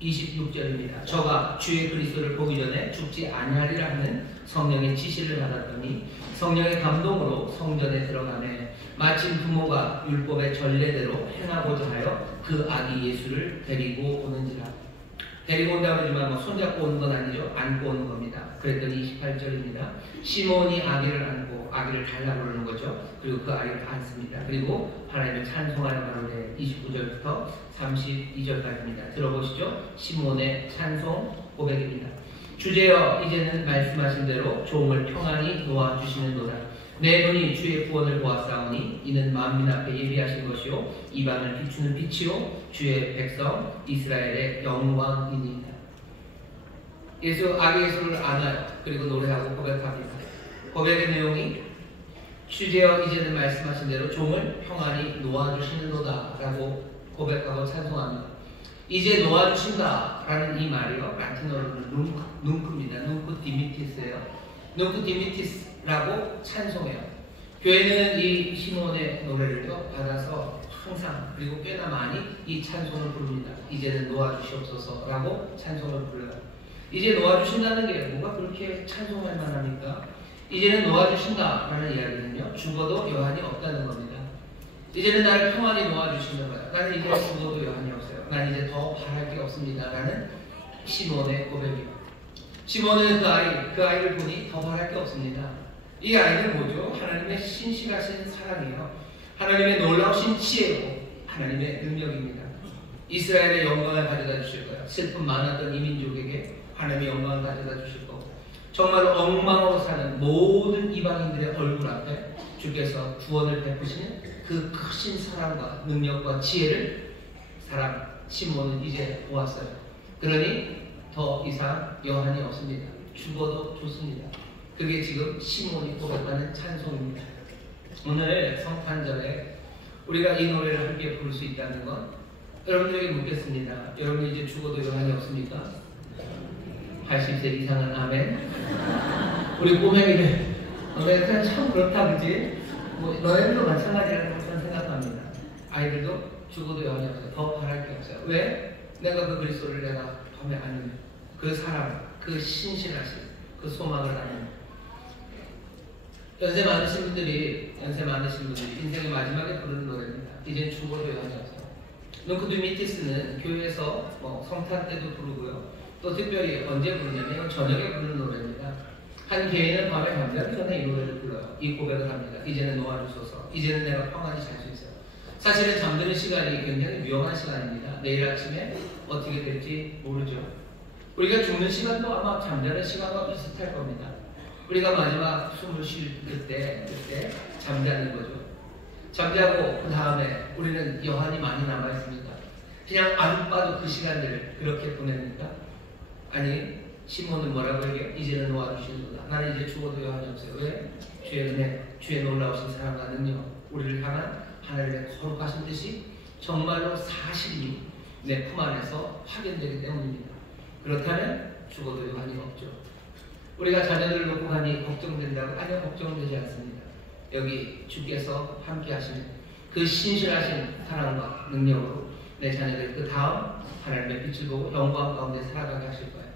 26절입니다. 저가 주의 그리스도를 보기 전에 죽지 아니하리라 하는 성령의 지시를 받았더니 성령의 감동으로 성전에 들어가매 마침 부모가 율법의 전례대로 행하고자 하여 그 아기 예수를 데리고 오는지라. 데리고 온다고 그러지만 뭐 손잡고 오는 건 아니죠. 안고 오는 겁니다. 그랬더니 28절입니다. 시몬이 아기를 안고 아기를 달라고 그러는 거죠. 그리고 그 아기를 안습니다. 그리고 하나님을 찬송하여 가로되 29절부터 32절까지입니다. 들어보시죠. 시몬의 찬송 고백입니다. 주제여 이제는 말씀하신 대로 종을 평안히 놓아주시는도다. 내 눈이 주의 구원을 보았사오니 이는 만민 앞에 예비하신 것이요 이방을 비추는 빛이요 주의 백성 이스라엘의 영광이니이다. 아기 예수를 안아요. 그리고 노래하고 고백합니다. 고백의 내용이 주제여 이제는 말씀하신 대로 종을 평안히 놓아주시는도다 라고 고백하고 찬송합니다. 이제 놓아주신다 라는 이 말이요 라틴어로는 눈크입니다. 눈크 디미티스예요. 눈크 디미티스라고 찬송해요. 교회는 이 시몬의 노래를 받아서 항상 그리고 꽤나 많이 이 찬송을 부릅니다. 이제는 놓아주시옵소서 라고 찬송을 불러요. 이제 놓아주신다는 게 뭐가 그렇게 찬송할 만합니까? 이제는 놓아주신다 라는 이야기는요 죽어도 여한이 없다는 겁니다. 이제는 나를 평안히 놓아주시는 거예요. 나는 이제 죽어도 여한이 없어요. 난 이제 더 바랄 게 없습니다 라는 시몬의 고백이에요. 시몬은 그 아이를 보니 더 바랄 게 없습니다. 이 아이는 뭐죠? 하나님의 신실하신 사랑이에요. 하나님의 놀라우신 지혜로 하나님의 능력입니다. 이스라엘의 영광을 가져다 주실 거예요. 슬픔 많았던 이민족에게 하나님의 영광을 가져다 주실 거고 정말 엉망으로 사는 모든 이방인들의 얼굴 앞에 주께서 구원을 베푸시는 그 크신 사랑과 능력과 지혜를 사람 시몬은 이제 보았어요. 그러니 더 이상 여한이 없습니다. 죽어도 좋습니다. 그게 지금 시몬이 고백하는 찬송입니다. 오늘 성탄절에 우리가 이 노래를 함께 부를 수 있다는 건 여러분들에게 묻겠습니다. 여러분 이제 죽어도 여한이 없습니까? 80세 이상은 아멘. 우리 꼬맹이들 너네들 참 그렇다 그지? 뭐 너네들도 마찬가지라고 저는 생각합니다. 아이들도 죽어도 여한이 없어요. 더 바랄 게 없어요. 왜? 내가 그 그리스도를 내가 밤에 아는 그 사랑, 그 신실하신 그 소망을 아는 연세 많으신 분들이 인생의 마지막에 부르는 노래입니다. 이젠 죽어도 여한이 없어요. 눈크 디미티스는 교회에서 성탄 때도 부르고요. 또 특별히 언제 부르냐면 저녁에 부르는 노래입니다. 한 개인은 밤에 잠자기 전에 이 노래를 불러요. 이 고백을 합니다. 이제는 놓아주소서. 이제는 내가 평안히 잘 수 있어요. 사실은 잠드는 시간이 굉장히 위험한 시간입니다. 내일 아침에 어떻게 될지 모르죠. 우리가 죽는 시간도 아마 잠자는 시간과 비슷할 겁니다. 우리가 마지막 숨을 쉴 그때 잠자는 거죠. 잠자고 그 다음에 우리는 여한이 많이 남아있습니다. 그냥 안 봐도 그 시간들을 그렇게 보냅니까? 아니 시몬은 뭐라고 얘기해요? 이제는 놓아주시는구나. 나는 이제 죽어도 여한이 없어요. 왜? 주의 은혜, 주의 놀라우신 사랑과 능력, 우리를 향한 하나님의 거룩하신 뜻이 정말로 사실이 내 품 안에서 확인되기 때문입니다. 그렇다면 죽어도 여한이 없죠. 우리가 자녀들을 놓고 가니 걱정된다고? 아니요, 걱정되지 않습니다. 여기 주께서 함께 하시는 그 신실하신 사랑과 능력으로 내 자녀들 그 다음 하나님의 빛을 보고 영광 가운데 살아가게 하실 거예요.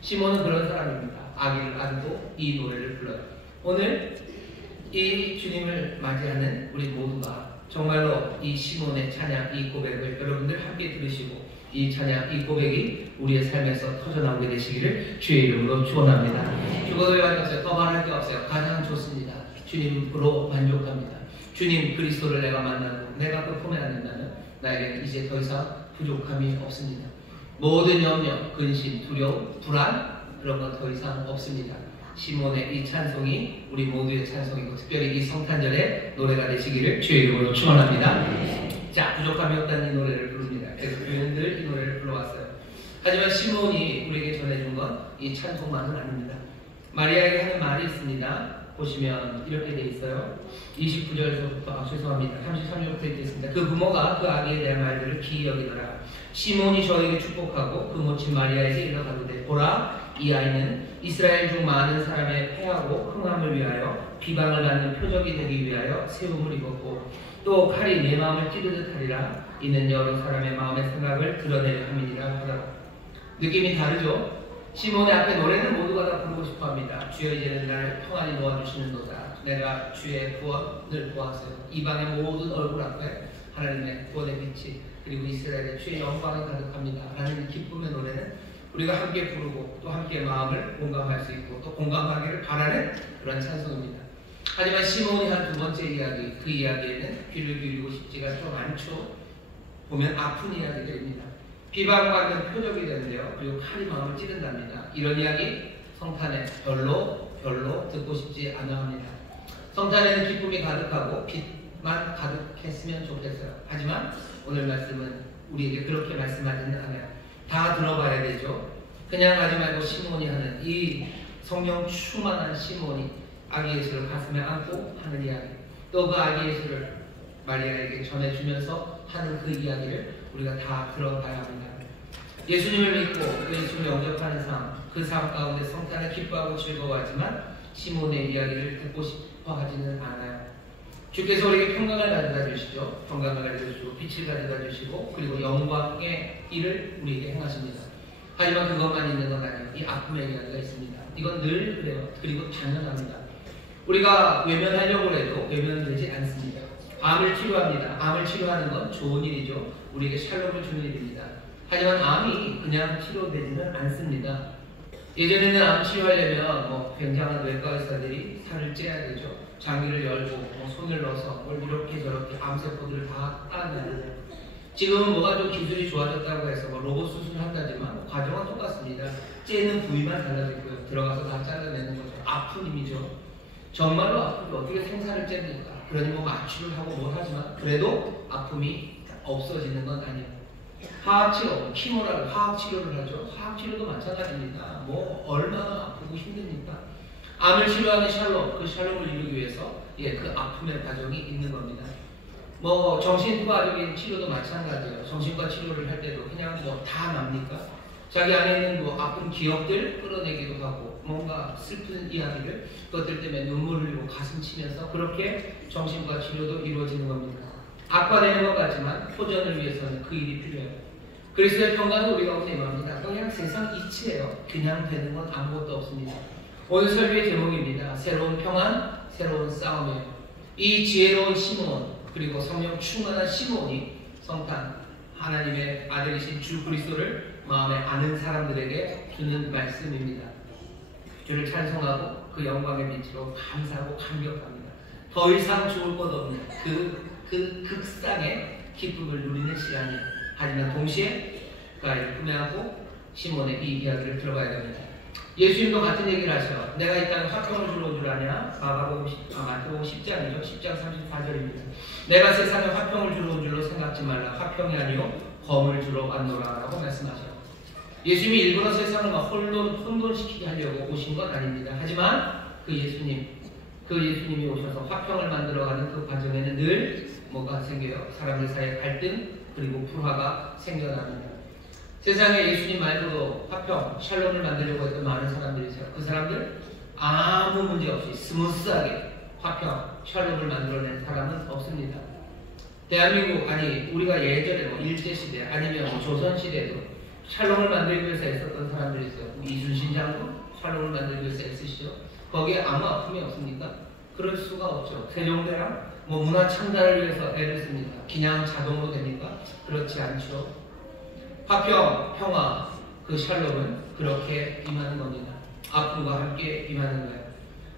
시몬은 그런 사람입니다. 아기를 안고 이 노래를 불러요. 오늘 이 주님을 맞이하는 우리 모두가 정말로 이 시몬의 찬양, 이 고백을 여러분들 함께 들으시고 이 찬양, 이 고백이 우리의 삶에서 터져나오게 되시기를 주의 이름으로 축원합니다. 죽어도 여한이 없어요. 더 말할 게 없어요. 가장 좋습니다. 주님으로 만족합니다. 주님 그리스도를 내가 만나고 내가 그 품에 안는다면 나에게는 이제 더 이상 부족함이 없습니다. 모든 염려, 근심, 두려움, 불안 그런 건 더 이상 없습니다. 시몬의 이 찬송이 우리 모두의 찬송이고 특별히 이 성탄절의 노래가 되시기를 주의 이름으로 축원합니다. 자, 부족함이 없다는 이 노래를 부릅니다. 그래서 교인들 이 노래를 불러왔어요. 하지만 시몬이 우리에게 전해준 건 이 찬송만은 아닙니다. 마리아에게 하는 말이 있습니다. 보시면 이렇게 돼 있어요. 29절부터 죄송합니다. 33절부터 이렇게 있습니다. 그 부모가 그 아기에 대한 말들을 기이 여기더라. 시몬이 저에게 축복하고 그 모친 마리아에게 일러가로되 보라 이 아이는 이스라엘 중 많은 사람의 패하고 흥함을 위하여 비방을 받는 표적이 되기 위하여 세움을 입었고 또 칼이 내 마음을 찌르듯 하리라. 이는 여러 사람의 마음의 생각을 드러내려 함이니라 하더라. 느낌이 다르죠? 시몬의 앞에 노래는 모두가 다 부르고 싶어합니다. 주여 이제는 나를 평안히 놓아주시는도다. 내가 주의 구원을 보았어요. 이방의 모든 얼굴 앞에 하나님의 구원의 빛이 그리고 이스라엘의 주의 영광이 가득합니다 라는 기쁨의 노래는 우리가 함께 부르고 또 함께 마음을 공감할 수 있고 또 공감하기를 바라는 그런 찬송입니다. 하지만 시몬이 한 두 번째 이야기, 그 이야기에는 귀를 기울이고 싶지가 좀 않죠. 보면 아픈 이야기들입니다. 비방받는 표적이 되는데요. 그리고 칼이 마음을 찌른답니다. 이런 이야기 성탄에 별로 듣고 싶지 않아 합니다. 성탄에는 기쁨이 가득하고 빛만 가득했으면 좋겠어요. 하지만 오늘 말씀은 우리에게 그렇게 말씀하지는 않아요. 다 들어봐야 되죠. 그냥 가지 말고 시몬이 하는 이 성령 충만한 시몬이 아기 예수를 가슴에 안고 하는 이야기, 또 그 아기 예수를 마리아에게 전해주면서 하는 그 이야기를 우리가 다 들어봐야 합니다. 예수님을 믿고 그 예수를 영접하는 삶, 그 삶 가운데 성탄을 기뻐하고 즐거워하지만 시몬의 이야기를 듣고 싶어 하지는 않아요. 주께서 우리에게 평강을 가져다 주시죠. 평강을 가져다 주시고 빛을 가져다 주시고 그리고 영광의 일을 우리에게 행하십니다. 하지만 그것만 있는 건 아니에요. 이 아픔의 이야기가 있습니다. 이건 늘 그래요. 그리고 당연합니다. 우리가 외면하려고 해도 외면되지 않습니다. 암을 치료합니다. 암을 치료하는 건 좋은 일이죠. 우리에게 샬롬을 주는 일입니다. 하지만 암이 그냥 치료되지는 않습니다. 예전에는 암 치료하려면 굉장한 외과 의사들이 살을 째야 되죠. 장기를 열고 손을 넣어서 이렇게 저렇게 암세포들을 다 따내야 돼요. 지금은 뭐가 좀 기술이 좋아졌다고 해서 로봇 수술을 한다지만 과정은 똑같습니다. 째는 부위만 달라지고요. 들어가서 다 잘라내는 거죠. 아픈 힘이죠. 정말로 아프죠. 어떻게 생사를 잽니까? 그러니 마취를 하고 뭘 하지만 그래도 아픔이 없어지는 건 아니에요. 화학치료, 키모라고 화학치료를 하죠. 화학치료도 마찬가지입니다. 얼마나 아프고 힘듭니까? 암을 치료하는 샬롬, 그 샬롬을 이루기 위해서 그 아픔의 과정이 있는 겁니다. 정신과적인 치료도 마찬가지예요. 정신과 치료를 할 때도 그냥 다 납니까? 자기 안에 있는 아픈 기억들 끌어내기도 하고 뭔가 슬픈 이야기를 그것들 때문에 눈물을 흘리고 가슴 치면서 그렇게 정신과 치료도 이루어지는 겁니다. 악화되는 것 같지만 호전을 위해서는 그 일이 필요해요. 그리스도의 평강은 우리 가운데 임합니다. 그냥 세상 이치예요. 그냥 되는 건 아무것도 없습니다. 오늘 설교의 제목입니다. 새로운 평안, 새로운 싸움이에요. 이 지혜로운 시몬 그리고 성령 충만한 시몬이 성탄 하나님의 아들이신 주 그리스도를 마음에 아는 사람들에게 주는 말씀입니다. 주를 찬송하고 그 영광의 빛으로 감사하고 감격합니다. 더 이상 좋을 것 없는 그 극상의 기쁨을 누리는 시간이에요. 하지만 동시에 그아이를 구매하고 시몬의 이 이야기를 들어봐야 됩니다. 예수님도 같은 얘기를 하셔. 내가 이 땅에 화평을 주러 온 줄 아냐? 마태복음 10장이죠. 10장 34절입니다. 내가 세상에 화평을 주러 온 줄로 생각지 말라. 화평이 아니요 검을 주러 왔노라 라고 말씀하셔요. 예수님이 일부러 세상을 혼돈시키게 하려고 오신 건 아닙니다. 하지만 그 예수님이 오셔서 화평을 만들어가는 그 과정에는 늘 뭐가 생겨요? 사람들 사이에 갈등 그리고 불화가 생겨납니다. 세상에 예수님 말고도 화평, 샬롬을 만들려고 했던 많은 사람들이 있어요. 그 사람들 아무 문제 없이 스무스하게 화평, 샬롬을 만들어낸 사람은 없습니다. 대한민국 우리가 예전에 일제시대 아니면 조선시대에도 샬롬을 만들기 위해서 애썼던 사람들이 있어요. 이순신 장군 샬롬을 만들기 위해서 애쓰시죠. 거기에 아무 아픔이 없습니까? 그럴 수가 없죠. 세종대왕 문화 창달을 위해서 애를 씁니다. 그냥 자동으로 됩니까? 그렇지 않죠. 화평, 평화, 그 샬롬은 그렇게 임하는 겁니다. 아픔과 함께 임하는 거예요.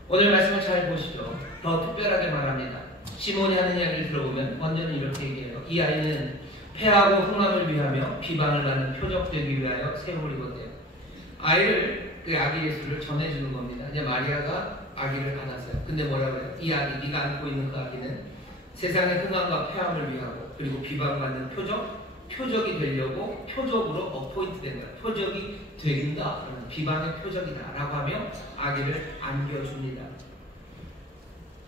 오늘 말씀을 잘 보시죠. 더 특별하게 말합니다. 시몬이 하는 이야기를 들어보면 먼저는 이렇게 얘기해요. 이 아이는 패하고 흥함을 위하며 비방을 받는 표적 되기 위하여 세움을 입었대요. 그 아기 예수를 전해주는 겁니다. 이제 마리아가 아기를 받았어요. 근데 뭐라고 해요? 이 아기, 네가 안고 있는 그 아기는 세상의 흥함과 패함을 위하고 그리고 비방받는 표적이 되려고 표적으로 어포인트 된 거예요. 표적이 된다. 비방의 표적이다. 라고 하며 아기를 안겨줍니다.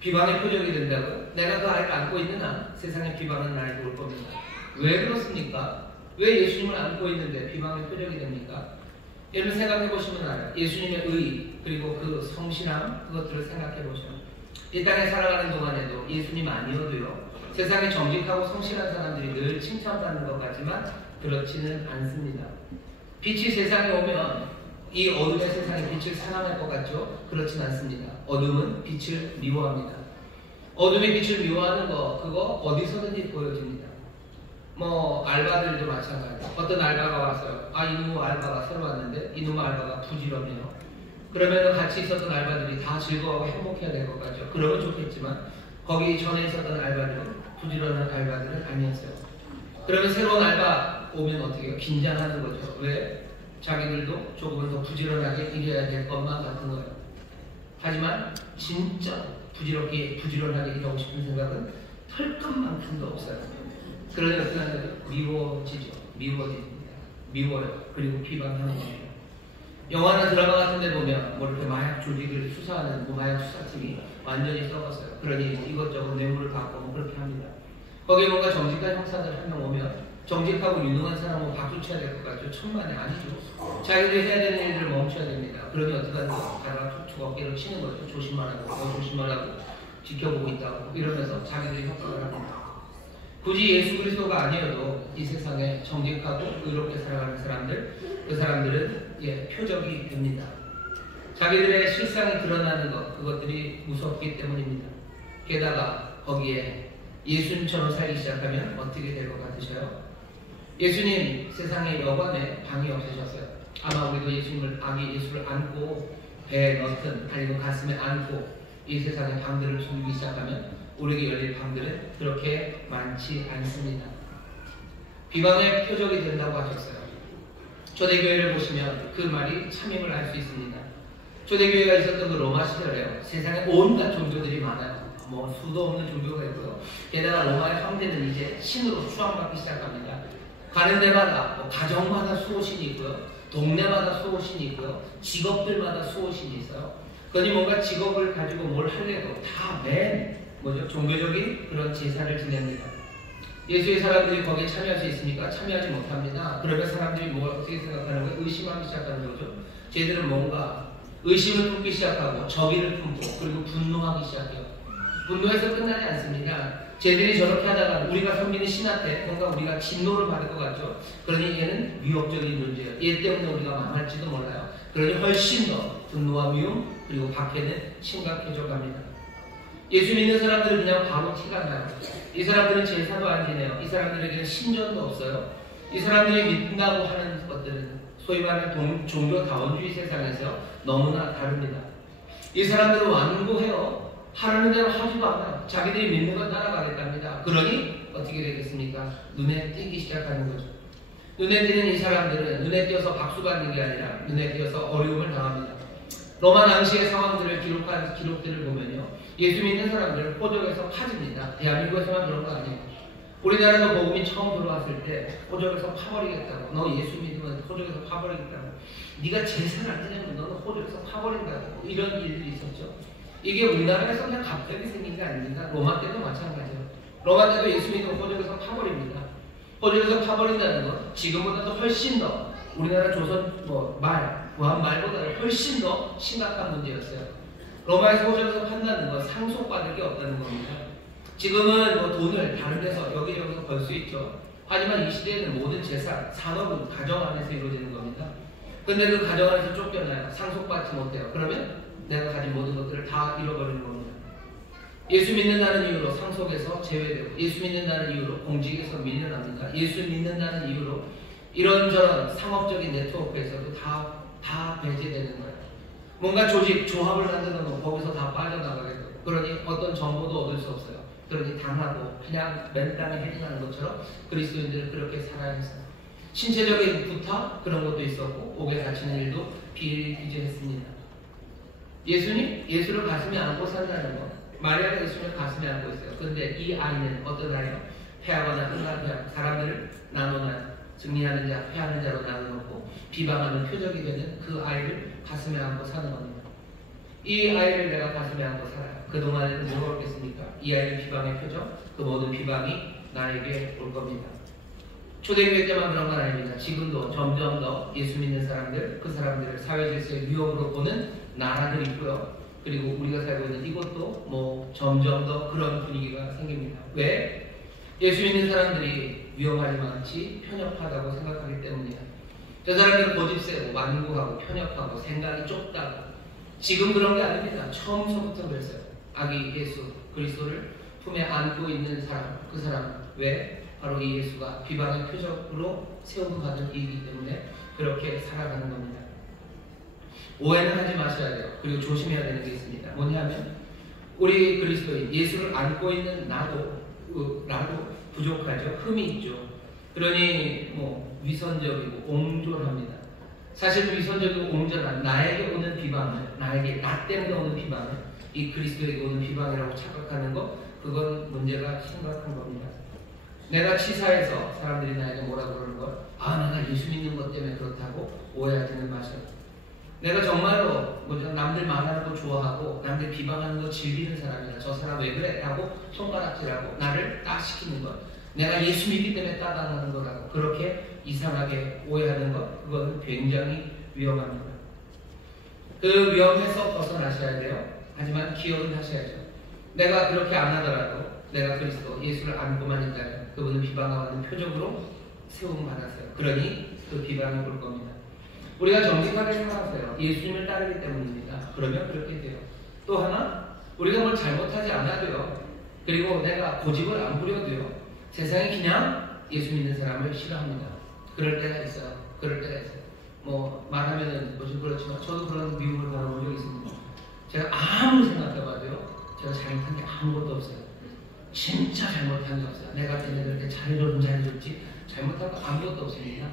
비방의 표적이 된다고요? 내가 그 아이를 안고 있는 한 세상에 비방은 나에게 올 겁니다. 왜 그렇습니까? 왜 예수님을 안고 있는데 비방의 표적이 됩니까? 여러분 생각해 보시면 알아요. 예수님의 의 그리고 그 성실함 그것들을 생각해 보시면 이 땅에 살아가는 동안에도 예수님 아니어도요 세상에 정직하고 성실한 사람들이 늘 칭찬받는 것 같지만 그렇지는 않습니다. 빛이 세상에 오면 이 어둠의 세상에 빛을 사랑할 것 같죠? 그렇진 않습니다. 어둠은 빛을 미워합니다. 어둠의 빛을 미워하는 거 그거 어디서든지 보여집니다. 뭐 알바들도 마찬가지. 어떤 알바가 왔어요. 아, 이놈 알바가 새로 왔는데 이놈 알바가 부지런해요. 그러면 같이 있었던 알바들이 다 즐거워하고 행복해야 될 것 같죠. 그러면 좋겠지만 거기 전에 있었던 알바들은 부지런한 알바들은 아니었어요. 그러면 새로운 알바 오면 어떻게 해요? 긴장하는 거죠. 왜? 자기들도 조금은 더 부지런하게 일해야 될 것만 같은 거예요. 하지만 진짜 부지런하게 일하고 싶은 생각은 털끝만큼도 없어요. 그러면 어떻게 하냐면 미워집니다. 미워요. 그리고 비방하는 겁니다. 영화나 드라마 같은 데 보면 뭐 이렇게 마약 조직을 수사하는 마약 수사팀이 완전히 썩었어요. 그러니 이것저것 뇌물을 받고 뭐 그렇게 합니다. 거기에 뭔가 정직한 형사들 한 명 오면 정직하고 유능한 사람은 박수 쳐야 될 것 같죠? 천만에 아니죠. 자기들이 해야 되는 일들을 멈춰야 됩니다. 그러니 어떻게 하는가? 가다가 주걱기로 치는 거죠. 조심하라고, 조심하라고, 지켜보고 있다고 이러면서 자기들이 협박을 합니다. 굳이 예수 그리스도가 아니어도 이 세상에 정직하고 의롭게 살아가는 사람들, 그 사람들은 표적이 됩니다. 자기들의 실상이 드러나는 그것들이 무섭기 때문입니다. 게다가 거기에 예수님처럼 살기 시작하면 어떻게 될 것 같으셔요? 예수님 세상에 여관에 방이 없으셨어요. 아마 우리도 예수를 안고 배에 넣든 아니면 가슴에 안고 이 세상의 방들을 숨기기 시작하면 우리에게 열릴 방들은 그렇게 많지 않습니다. 비방의 표적이 된다고 하셨어요. 초대교회를 보시면 그 말이 참임을 알 수 있습니다. 초대교회가 있었던 그 로마 시절에요. 세상에 온갖 종교들이 많아요. 뭐 수도 없는 종교가 있고요. 게다가 로마의 황제는 이제 신으로 추앙받기 시작합니다. 가는 데마다 가정마다 수호신이 있고요. 동네마다 수호신이 있고요. 직업들마다 수호신이 있어요. 그러니 뭔가 직업을 가지고 뭘 하려고 다 종교적인 그런 제사를 지냅니다. 예수의 사람들이 거기에 참여할 수 있습니까? 참여하지 못합니다. 그러면 사람들이 어떻게 생각하는 거예요? 의심하기 시작하는 거죠. 쟤들은 뭔가 의심을 품기 시작하고 저기를 품고 그리고 분노하기 시작해요. 분노해서 끝나지 않습니다. 쟤들이 저렇게 하다가 우리가 섬기는 신한테 뭔가 우리가 진노를 받을 것 같죠. 그러니 얘는 위협적인 존재예요. 얘 때문에 우리가 망할지도 몰라요. 그러니 훨씬 더 분노와 미움 그리고 박해는 심각해져 갑니다. 예수 믿는 사람들은 그냥 바로 티가 나요. 이 사람들은 제사도 안 지내요. 이 사람들에게는 신전도 없어요. 이 사람들이 믿는다고 하는 것들은 소위 말하는 종교 다원주의 세상에서 너무나 다릅니다. 이 사람들은 완고해요. 하라는 대로 하지도 않아요. 자기들이 믿는 걸 따라가겠답니다. 그러니 어떻게 되겠습니까? 눈에 띄기 시작하는 거죠. 눈에 띄는 이 사람들은 눈에 띄어서 박수 받는 게 아니라 눈에 띄어서 어려움을 당합니다. 로마 당시의 상황들을 기록한 기록들을 보면요. 예수 믿는 사람들은 호적에서 파집니다. 대한민국에서만 그런 거 아니에요. 우리나라도 복음이 처음 들어왔을 때 호적에서 파버리겠다고. 너 예수 믿으면 호적에서 파버리겠다고. 네가 제사를 안 지내면 너는 호적에서 파버린다고. 이런 일들이 있었죠. 이게 우리나라에서 그냥 갑자기 생긴 게 아닙니다. 로마 때도 마찬가지예요. 로마 때도 예수 믿으면 호적에서 파버립니다. 호적에서 파버린다는 건 지금보다도 훨씬 더 우리나라 조선 구한 말보다 훨씬 더 심각한 문제였어요. 로마에서 호적에서 판다는 건 상속받을 게 없다는 겁니다. 지금은 돈을 다른 데서 여기저기서 벌 수 있죠. 하지만 이 시대에는 모든 재산, 산업은 가정 안에서 이루어지는 겁니다. 근데 그 가정 안에서 쫓겨나요. 상속받지 못해요. 그러면 내가 가진 모든 것들을 다 잃어버리는 겁니다. 예수 믿는다는 이유로 상속에서 제외되고 예수 믿는다는 이유로 공직에서 밀려납니다. 예수 믿는다는 이유로 이런저런 상업적인 네트워크에서도 다 배제되는 거예요. 뭔가 조합을 만드는 거 거기서 다 빠져나가게 되고 그러니 어떤 정보도 얻을 수 없어요. 그러니 당하고 그냥 맨땅에 해지하는 것처럼 그리스도인들은 그렇게 살아야 했어요. 신체적인 부탁 그런 것도 있었고 옥에 갇히는 일도 비일비재했습니다. 예수를 가슴에 안고 산다는 것. 마리아가 예수를 가슴에 안고 있어요. 그런데 이 아이는 어떤 아이요? 패하거나 흥하거나 사람들을 나누는 승리하는 자, 패하는 자로 나누고 비방하는 표적이 되는 그 아이를 가슴에 안고 사는 겁니다. 이 아이를 내가 가슴에 안고 살아요. 그동안에는 뭐가 없겠습니까? 이 아이는 비방의 표적, 그 모든 비방이 나에게 올 겁니다. 초대교회 때만 그런 건 아닙니다. 지금도 점점 더 예수 믿는 사람들, 그 사람들을 사회 질서의 위협으로 보는 나라들이 있고요. 그리고 우리가 살고 있는 이곳도 점점 더 그런 분위기가 생깁니다. 왜? 예수 믿는 사람들이 위험하지 않지 편협하다고 생각하기 때문이에요. 저 사람들은 고집세고 완고하고 편협하고 생각이 좁다고. 지금 그런 게 아닙니다. 처음서부터 그랬어요. 아기 예수 그리스도를 품에 안고 있는 사람, 그 사람 왜? 바로 이 예수가 비방의 표적으로 세움받은 이이기 때문에 그렇게 살아가는 겁니다. 오해는 하지 마셔야 돼요. 그리고 조심해야 되는 게 있습니다. 뭐냐면 우리 그리스도인 예수를 안고 있는 나도 부족하죠. 흠이 있죠. 그러니 위선적이고 옹졸합니다. 사실 위선적이고 옹졸한 나에게 오는 비방을, 나 때문에 오는 비방을 이 그리스도에게 오는 비방이라고 착각하는 것, 그건 문제가 심각한 겁니다. 내가 치사해서 사람들이 나에게 뭐라 그러는 걸, 내가 예수 믿는 것 때문에 그렇다고 오해하지는 마세요. 내가 정말로 남들 말하는 거 좋아하고 남들 비방하는 거 즐기는 사람이다. 저 사람 왜 그래? 라고 손가락질하고 나를 따시키는 것, 내가 예수 믿기 때문에 따당하는 거라고 그렇게 이상하게 오해하는 것, 그건 굉장히 위험합니다. 그 위험에서 벗어나셔야 돼요. 하지만 기억은 하셔야죠. 내가 그렇게 안 하더라도 내가 그리스도 예수를 안고만 있다면 그분은 비방하는 표적으로 세움받았어요. 그러니 그 비방이 올 겁니다. 우리가 정직하게 생각하세요. 예수님을 따르기 때문입니다. 그러면 그렇게 돼요. 또 하나, 우리가 뭘 잘못하지 않아도요, 그리고 내가 고집을 안 부려도요, 세상이 그냥 예수 믿는 사람을 싫어합니다. 그럴 때가 있어요. 말하면은 좀 그렇지만 저도 그런 미움을 받아본 적이 있습니다. 제가 아무리 생각해봐도요, 제가 잘못한 게 아무것도 없어요. 진짜 잘못한 게 없어요. 내가 걔네들한테 잘해줬지 잘못한 거 아무것도 없습니다.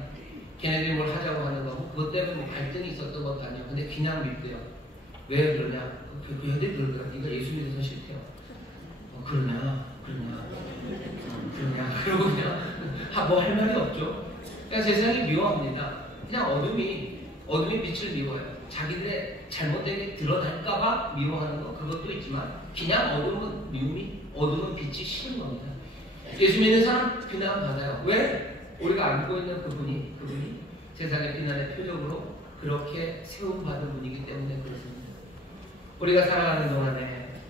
걔네들이 뭘 하자고 하는 거고 그것 때문에 갈등이 있었던 것도 아니에요. 근데 그냥 믿대요. 왜 그러냐? 그 애들이 그러더라. 네가 예수 믿어서 싫대요. 그러냐? 그러고 그냥 뭐 할 말이 없죠. 그러니까 세상이 미워합니다. 그냥 어둠이 빛을 미워해요. 자기들의 잘못된 게 드러날까봐 미워하는 거, 그것도 있지만 그냥 어둠은 빛이 싫은 겁니다. 예수 믿는 사람 비난 받아요. 왜? 우리가 안고 있는 그분이 세상의 비난의 표적으로 그렇게 세움받은 분이기 때문에 그렇습니다. 우리가 살아가는 동안에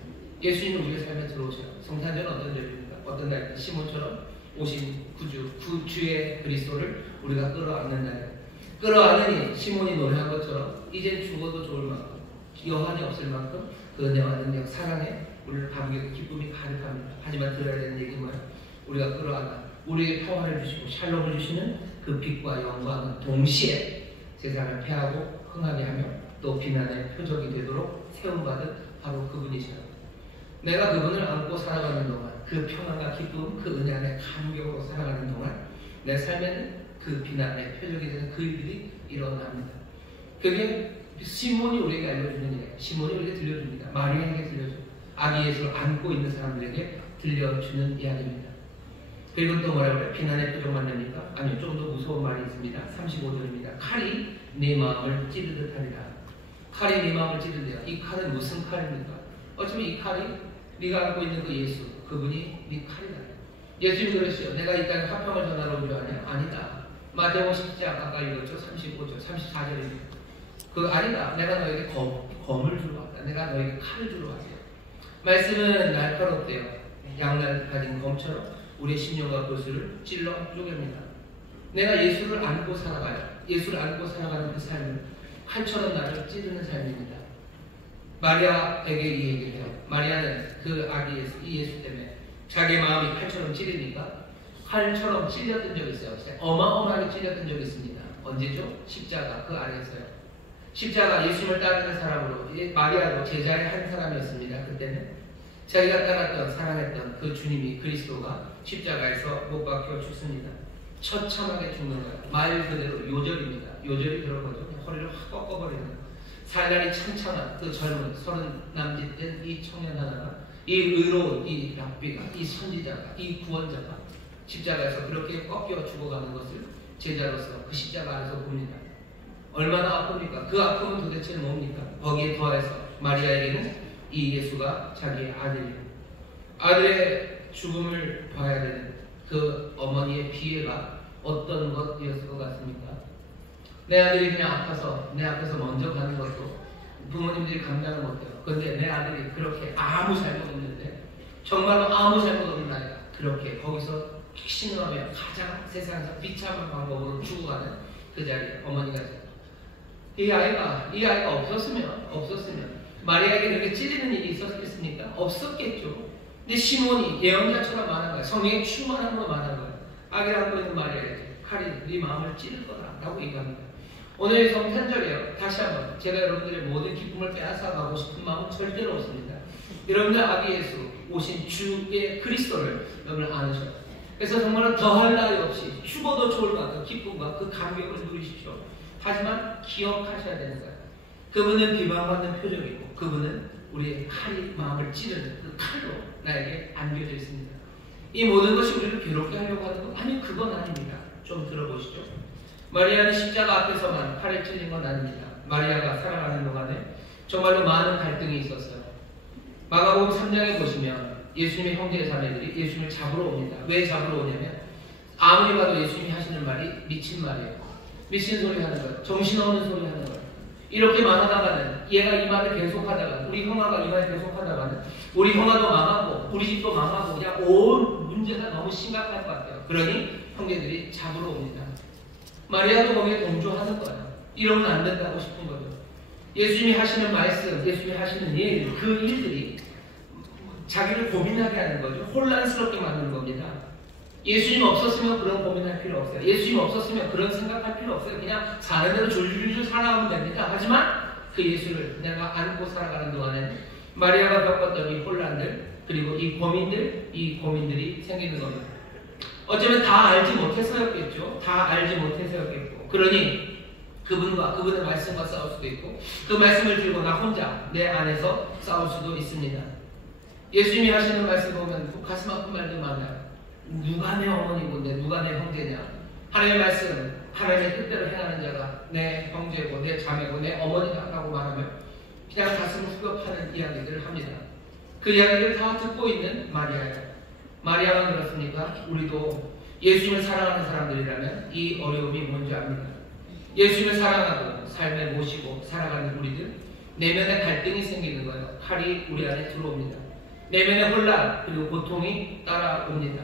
예수님은 우리의 삶에 들어오셔요. 성탄절은 어떤 절입니까? 어떤 날? 시몬처럼 오신 구주의 그리스도를 우리가 끌어안는 날이에요. 끌어안으니 시몬이 노래한 것처럼 이젠 죽어도 좋을 만큼, 여한이 없을 만큼 그 은혜와 능력, 사랑에 우리를 바르게 기쁨이 가득합니다. 하지만 들어야 되는 얘기는 뭐예요? 우리가 끌어안아 우리에게 평화를 주시고 샬롬을 주시는 그 빛과 영광은 동시에 세상을 패하고 흥하게 하며 또 비난의 표적이 되도록 세움받은 바로 그분이시라. 내가 그분을 안고 살아가는 동안 그 평화가 기쁨, 그 은혜 안에 감격으로 살아가는 동안 내 삶에는 그 비난의 표적이 되는 그 일들이 일어납니다. 그게 시몬이 우리에게 알려주는 일이에요. 시몬이 우리에게 들려줍니다. 마리아에게 들려줘요. 아기 예수를 안고 있는 사람들에게 들려주는 이야기입니다. 그리고 또 뭐라고 해요? 비난의 표적만 됩니까? 아니요, 좀 더 무서운 말이 있습니다. 35절입니다. 칼이 네 마음을 찌르듯 하리라. 칼이 네 마음을 찌르는데요. 이 칼은 무슨 칼입니까? 어쩌면 이 칼이 네가 안고 있는 그 예수, 그분이 네 칼이다. 예수님이 그러시죠. 내가 이 땅에 화평을 전하러 온 줄 아냐? 아니다. 마태복음 10장 아까 읽었죠? 35절, 34절입니다. 아니다. 내가 너에게 검을 주러 왔다. 내가 너에게 칼을 주러 왔어요. 말씀은 날카롭대요. 양날 가진 검처럼 우리의 심령과 그것을 찔러 쪼갭니다. 내가 예수를 안고 살아가요. 예수를 안고 살아가는 그 삶은 칼처럼 나를 찌르는 삶입니다. 마리아에게 이 얘기를 해요. 마리아는 그 아기 예수, 이 예수 때문에 자기 마음이 칼처럼 찌르니까 칼처럼 찔렸던 적이 있어요. 어마어마하게 찔렸던 적이 있습니다. 언제죠? 십자가 그 아래에서요. 십자가 예수님을 따르는 사람으로 마리아도 제자의 한 사람이었습니다. 그때는 자기가 따랐던 사랑했던 그 주님이 그리스도가 십자가에서 못 박혀 죽습니다. 처참하게 죽는 거예요. 말 그대로 요절입니다. 요절이 그런 거죠. 허리를 확 꺾어버리는 거예요. 살날이 참참한 그 젊은 30 남짓된 이 청년 하나가 이 의로운 이 랍비가 이 선지자가 이 구원자가 십자가에서 그렇게 꺾여 죽어가는 것을 제자로서 그 십자가 안에서 봅니다. 얼마나 아픕니까? 그 아픔은 도대체 뭡니까? 거기에 더해서 마리아에게는 이 예수가 자기의 아들이에요. 아들의 죽음을 봐야 되는 그 어머니의 비애가 어떤 것이었을 것 같습니까? 내 아들이 그냥 아파서 내 앞에서 먼저 가는 것도 부모님들이 감당을 못해요. 그런데 내 아들이 그렇게 아무 잘못 없는데 정말로 아무 잘못 없는 아이가 그렇게 거기서 신음하며 가장 세상에서 비참한 방법으로 죽어가는 그 자리에 어머니가 이 아이가 없었으면 마리아에게 그렇게 찔리는 일이 있었겠습니까? 없었겠죠. 근데 시몬이 예언자처럼 말한 거예요. 성령에 충만한 거 말한 거예요. 악이라 하고 있는 말이에요. 칼이 네 마음을 찌를 거다라고 얘기합니다. 오늘 성탄절이에요. 다시 한번 제가 여러분들의 모든 기쁨을 빼앗아가고 싶은 마음은 절대로 없습니다. 여러분들 아기 예수 오신 주의 그리스도를 여러분 안으셔요. 그래서 정말로 더할 나위 없이 죽어도 좋을 만큼 기쁨과 그 감격을 누리십시오. 하지만 기억하셔야 되는 거예요. 그분은 비방받는 표정이고 그분은 우리의 칼이 마음을 찌르는 그 칼로 나에게 안겨져 있습니다. 이 모든 것이 우리를 괴롭게 하려고 하는 것? 아니, 그건 아닙니다. 좀 들어보시죠. 마리아는 십자가 앞에서만 칼에 찔린 건 아닙니다. 마리아가 살아가는 동안에 정말로 많은 갈등이 있었어요. 마가복음 3장에 보시면 예수님의 형제 자매들이 예수님을 잡으러 옵니다. 왜 잡으러 오냐면 아무리 봐도 예수님이 하시는 말이 미친 말이에요. 미친 소리 하는 거예요. 정신없는 소리 하는 거예요. 이렇게 말하다가는 얘가 이 말을 계속하다가 우리 형아가 이 말을 계속하다가는 우리 형아도 망하고 우리 집도 망하고 그냥 온 문제가 너무 심각할 것 같아요. 그러니 형제들이 잡으러 옵니다. 마리아도 거기에 동조하는 거예요. 이러면 안 된다고 싶은 거죠. 예수님이 하시는 말씀, 예수님이 하시는 일, 그 일들이 자기를 고민하게 하는 거죠. 혼란스럽게 만드는 겁니다. 예수님 없었으면 그런 고민할 필요 없어요. 예수님 없었으면 그런 생각할 필요 없어요. 그냥 사는 대로 줄줄줄 살아가면 됩니다. 하지만 그 예수를 내가 안고 살아가는 동안에는 마리아가 겪었던 이 혼란들, 그리고 이 고민들이 생기는 겁니다. 어쩌면 다 알지 못해서였겠죠. 다 알지 못해서였겠고. 그러니 그분과 그분의 말씀과 싸울 수도 있고 그 말씀을 들고 나 혼자 내 안에서 싸울 수도 있습니다. 예수님이 하시는 말씀 보면 가슴 아픈 말도 많아요. 누가 내 어머니고 누가 내 형제냐. 하나님의 말씀, 하나님의 뜻대로 행하는 자가 내 형제고 내 자매고 내 어머니다 라고 말하면 그냥 가슴을 후벼파는 이야기들을 합니다. 그 이야기를 다 듣고 있는 마리아예요. 마리아만 그렇습니까? 우리도 예수님을 사랑하는 사람들이라면 이 어려움이 뭔지 압니다. 예수님을 사랑하고 삶에 모시고 살아가는 우리들, 내면에 갈등이 생기는 거예요. 칼이 우리 안에 들어옵니다. 내면의 혼란 그리고 고통이 따라옵니다.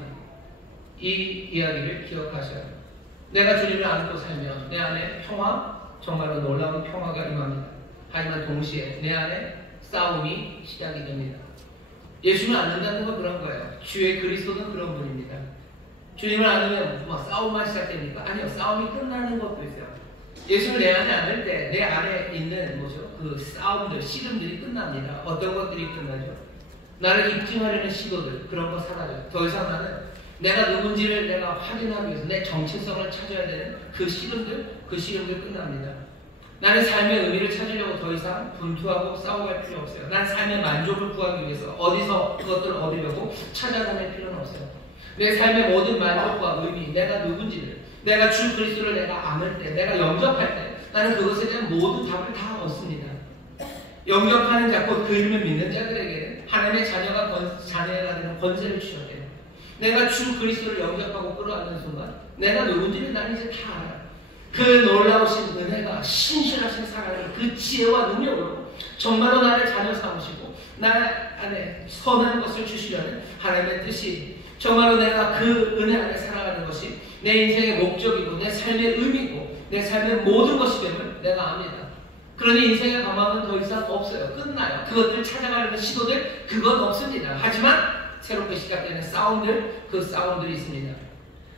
이 이야기를 기억하셔야 합니다. 내가 주님을 안고 살면 내 안에 평화, 정말로 놀라운 평화가 임합니다. 하지만 동시에 내 안에 싸움이 시작이 됩니다. 예수님을 안는다는 건 그런 거예요. 주의 그리스도는 그런 분입니다. 주님을 안으면 싸움만 시작됩니까? 아니요. 싸움이 끝나는 것도 있어요. 예수를 내 안에 안을 때 내 안에 있는 그 싸움들, 씨름들이 끝납니다. 어떤 것들이 끝나죠? 나를 입증하려는 시도들, 그런 거 사라져요. 더 이상 나는 내가 누군지를 내가 확인하기 위해서 내 정체성을 찾아야 되는 그 씨름들 끝납니다. 나는 삶의 의미를 찾으려고 더 이상 분투하고 싸워갈 필요 없어요. 난 삶의 만족을 구하기 위해서 어디서 그것들을 얻으려고 찾아다닐 필요는 없어요. 내 삶의 모든 만족과 의미, 내가 누군지를, 내가 주 그리스도를 내가 안을 때, 내가 영접할 때 나는 그것에 대한 모든 답을 다 얻습니다. 영접하는 자, 곧 그 이름을 믿는 자들에게 하나님의 자녀가 되는 권세를 주셨대요. 내가 주 그리스도를 영접하고 끌어안는 순간 내가 누군지를 난 이제 다 알아요. 그 놀라우신 은혜가 신실하신 사랑을 그 지혜와 능력으로 정말로 나를 자녀 삼으시고 나 안에 선한 것을 주시려는 하나님의 뜻이 정말로 내가 그 은혜 안에 살아가는 것이 내 인생의 목적이고 내 삶의 의미고 내 삶의 모든 것이 됨을 내가 압니다. 그러니 인생의 방황은 더 이상 없어요. 끝나요. 그것들 찾아가려는 시도들 그건 없습니다. 하지만 새롭게 시작되는 싸움들, 그 싸움들이 있습니다.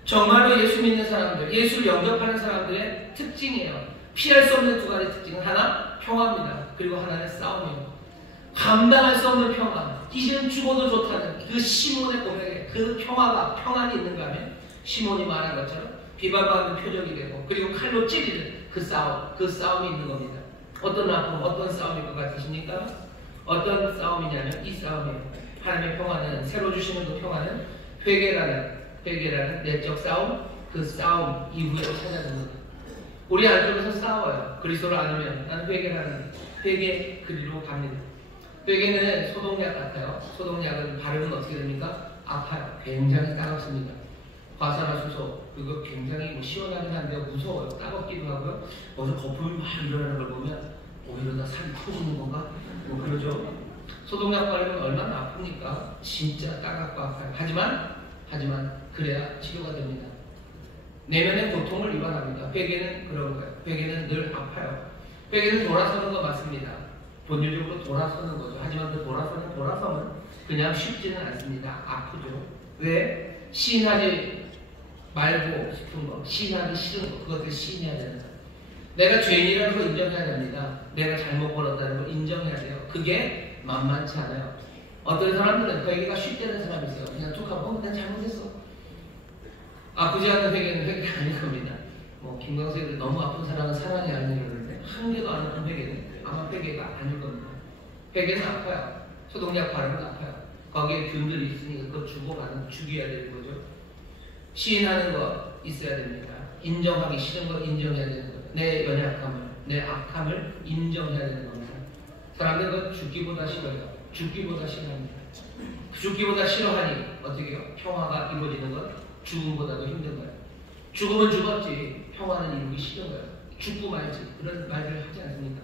정말로 예수 믿는 사람들, 예수를 영접하는 사람들의 특징이에요. 피할 수 없는 두 가지 특징은 하나, 평화입니다. 그리고 하나는 싸움이에요. 감당할 수 없는 평화, 이제는 죽어도 좋다는 그 시몬의 고백에 그 평안이 있는가 하면 시몬이 말한 것처럼 비방받는 표적이 되고 그리고 칼로 찌르는 그 싸움이 있는 겁니다. 어떤 아픔, 어떤 싸움일 것 같으십니까? 어떤 싸움이냐면 이 싸움이에요. 하나님의 평화는, 새로 주시는 그 평화는 회개라는 내적 싸움, 그 싸움 이후에 찾아드는 것. 우리 안쪽에서 싸워요. 그리스도를 안으면 나는 회개 그리로 갑니다. 회개는 소독약 같아요. 소독약은 바르면 어떻게 됩니까? 아파요. 굉장히 따갑습니다. 과산화수소, 그거 굉장히 시원하긴 한데 무서워요. 따갑기도 하고요. 어서 거품이 막 일어나는 걸 보면 이러다 살이 터지는 건가? 그러죠. 소독약 바르면 얼마나 아픕니까? 진짜 따갑고 아파요. 하지만 그래야 치료가 됩니다. 내면의 고통을 이완합니다. 회개는 그런 거예요. 회개는 늘 아파요. 회개는 돌아서는 거 맞습니다. 본질적으로 돌아서는 거죠. 하지만 그 돌아서는 그냥 쉽지는 않습니다. 아프죠. 왜? 시인하지 말고 싶은 거, 시인하기 싫은 거, 그것들 시인해야 된다. 내가 죄인이라는 걸 인정해야 됩니다. 내가 잘못 벌었다는 걸 인정해야 돼요. 그게 만만치 않아요. 어떤 사람들은 회개가 쉽다는 사람이 있어요. 그냥 툭 하고 난 잘못했어. 아프지 않은 회개는 회개가 아닐 겁니다. 김광석이 너무 아픈 사람은 사랑이 아니라는데 한 개도 안 아픈 회개는 아마 회개가 아닐 겁니다. 회개는 아파요. 소독약 바르면 아파요. 거기에 균들이 있으니까 그거 죽여야 되는 거죠. 시인하는 거 있어야 됩니다. 인정하기 싫은 거 인정해야 되는 거예요. 내 연약함을, 내 악함을 인정해야 되는 겁니다. 사람들은 그거 죽기보다 싫어요. 죽기보다 싫어합니다. 죽기보다 싫어하니 어떻게 해요? 평화가 이루어지는 건 죽음보다도 힘든 거예요. 죽으면 죽었지 평화는 이루기 싫은 거예요. 죽고 말지 그런 말들을 하지 않습니까?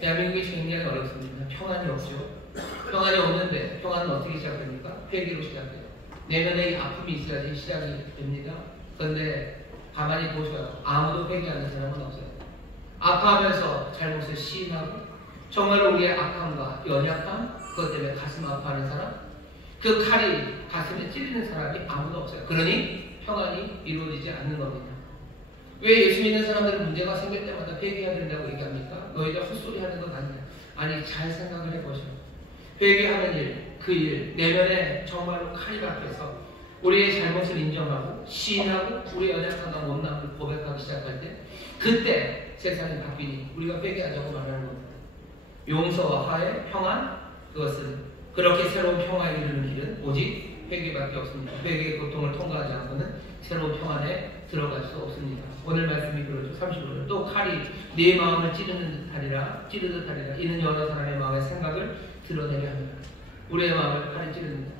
대한민국이 굉장히 어렵습니다. 평안이 없죠. 평안이 없는데 평안은 어떻게 시작됩니까? 회개로 시작돼요. 내면에 아픔이 있어야지 시작이 됩니다. 그런데 가만히 보셔요. 아무도 회개하는 사람은 없어요. 아파하면서 잘못을 시인하고 정말로 우리의 악함과 연약함 그것 때문에 가슴 아파하는 사람 그 칼이 가슴에 찌르는 사람이 아무도 없어요. 그러니 평안이 이루어지지 않는 겁니다. 왜 예수 믿는 사람들은 문제가 생길 때마다 회개해야 된다고 얘기합니까? 너희들 헛소리 하는 건 아니야. 아니 잘 생각을 해보셔요. 회개하는 일, 그 일, 내면에 정말로 칼이 박혀서 우리의 잘못을 인정하고 시인하고 우리의 연약함과 못남을 고백하기 시작할 때 그때 세상이 바뀌니 우리가 회개하자고 말하는 겁니다. 용서와 화해, 평안 그것은 그렇게 새로운 평화에 이르는 길은 오직 회개밖에 없습니다. 회개의 고통을 통과하지 않고는 새로운 평안에 들어갈 수 없습니다. 오늘 말씀이 그러죠. 35절 또 칼이 네 마음을 찌르듯 하리라 이는 여러 사람의 마음의 생각을 드러내려 합니다. 우리의 마음을 칼이 찌릅니다.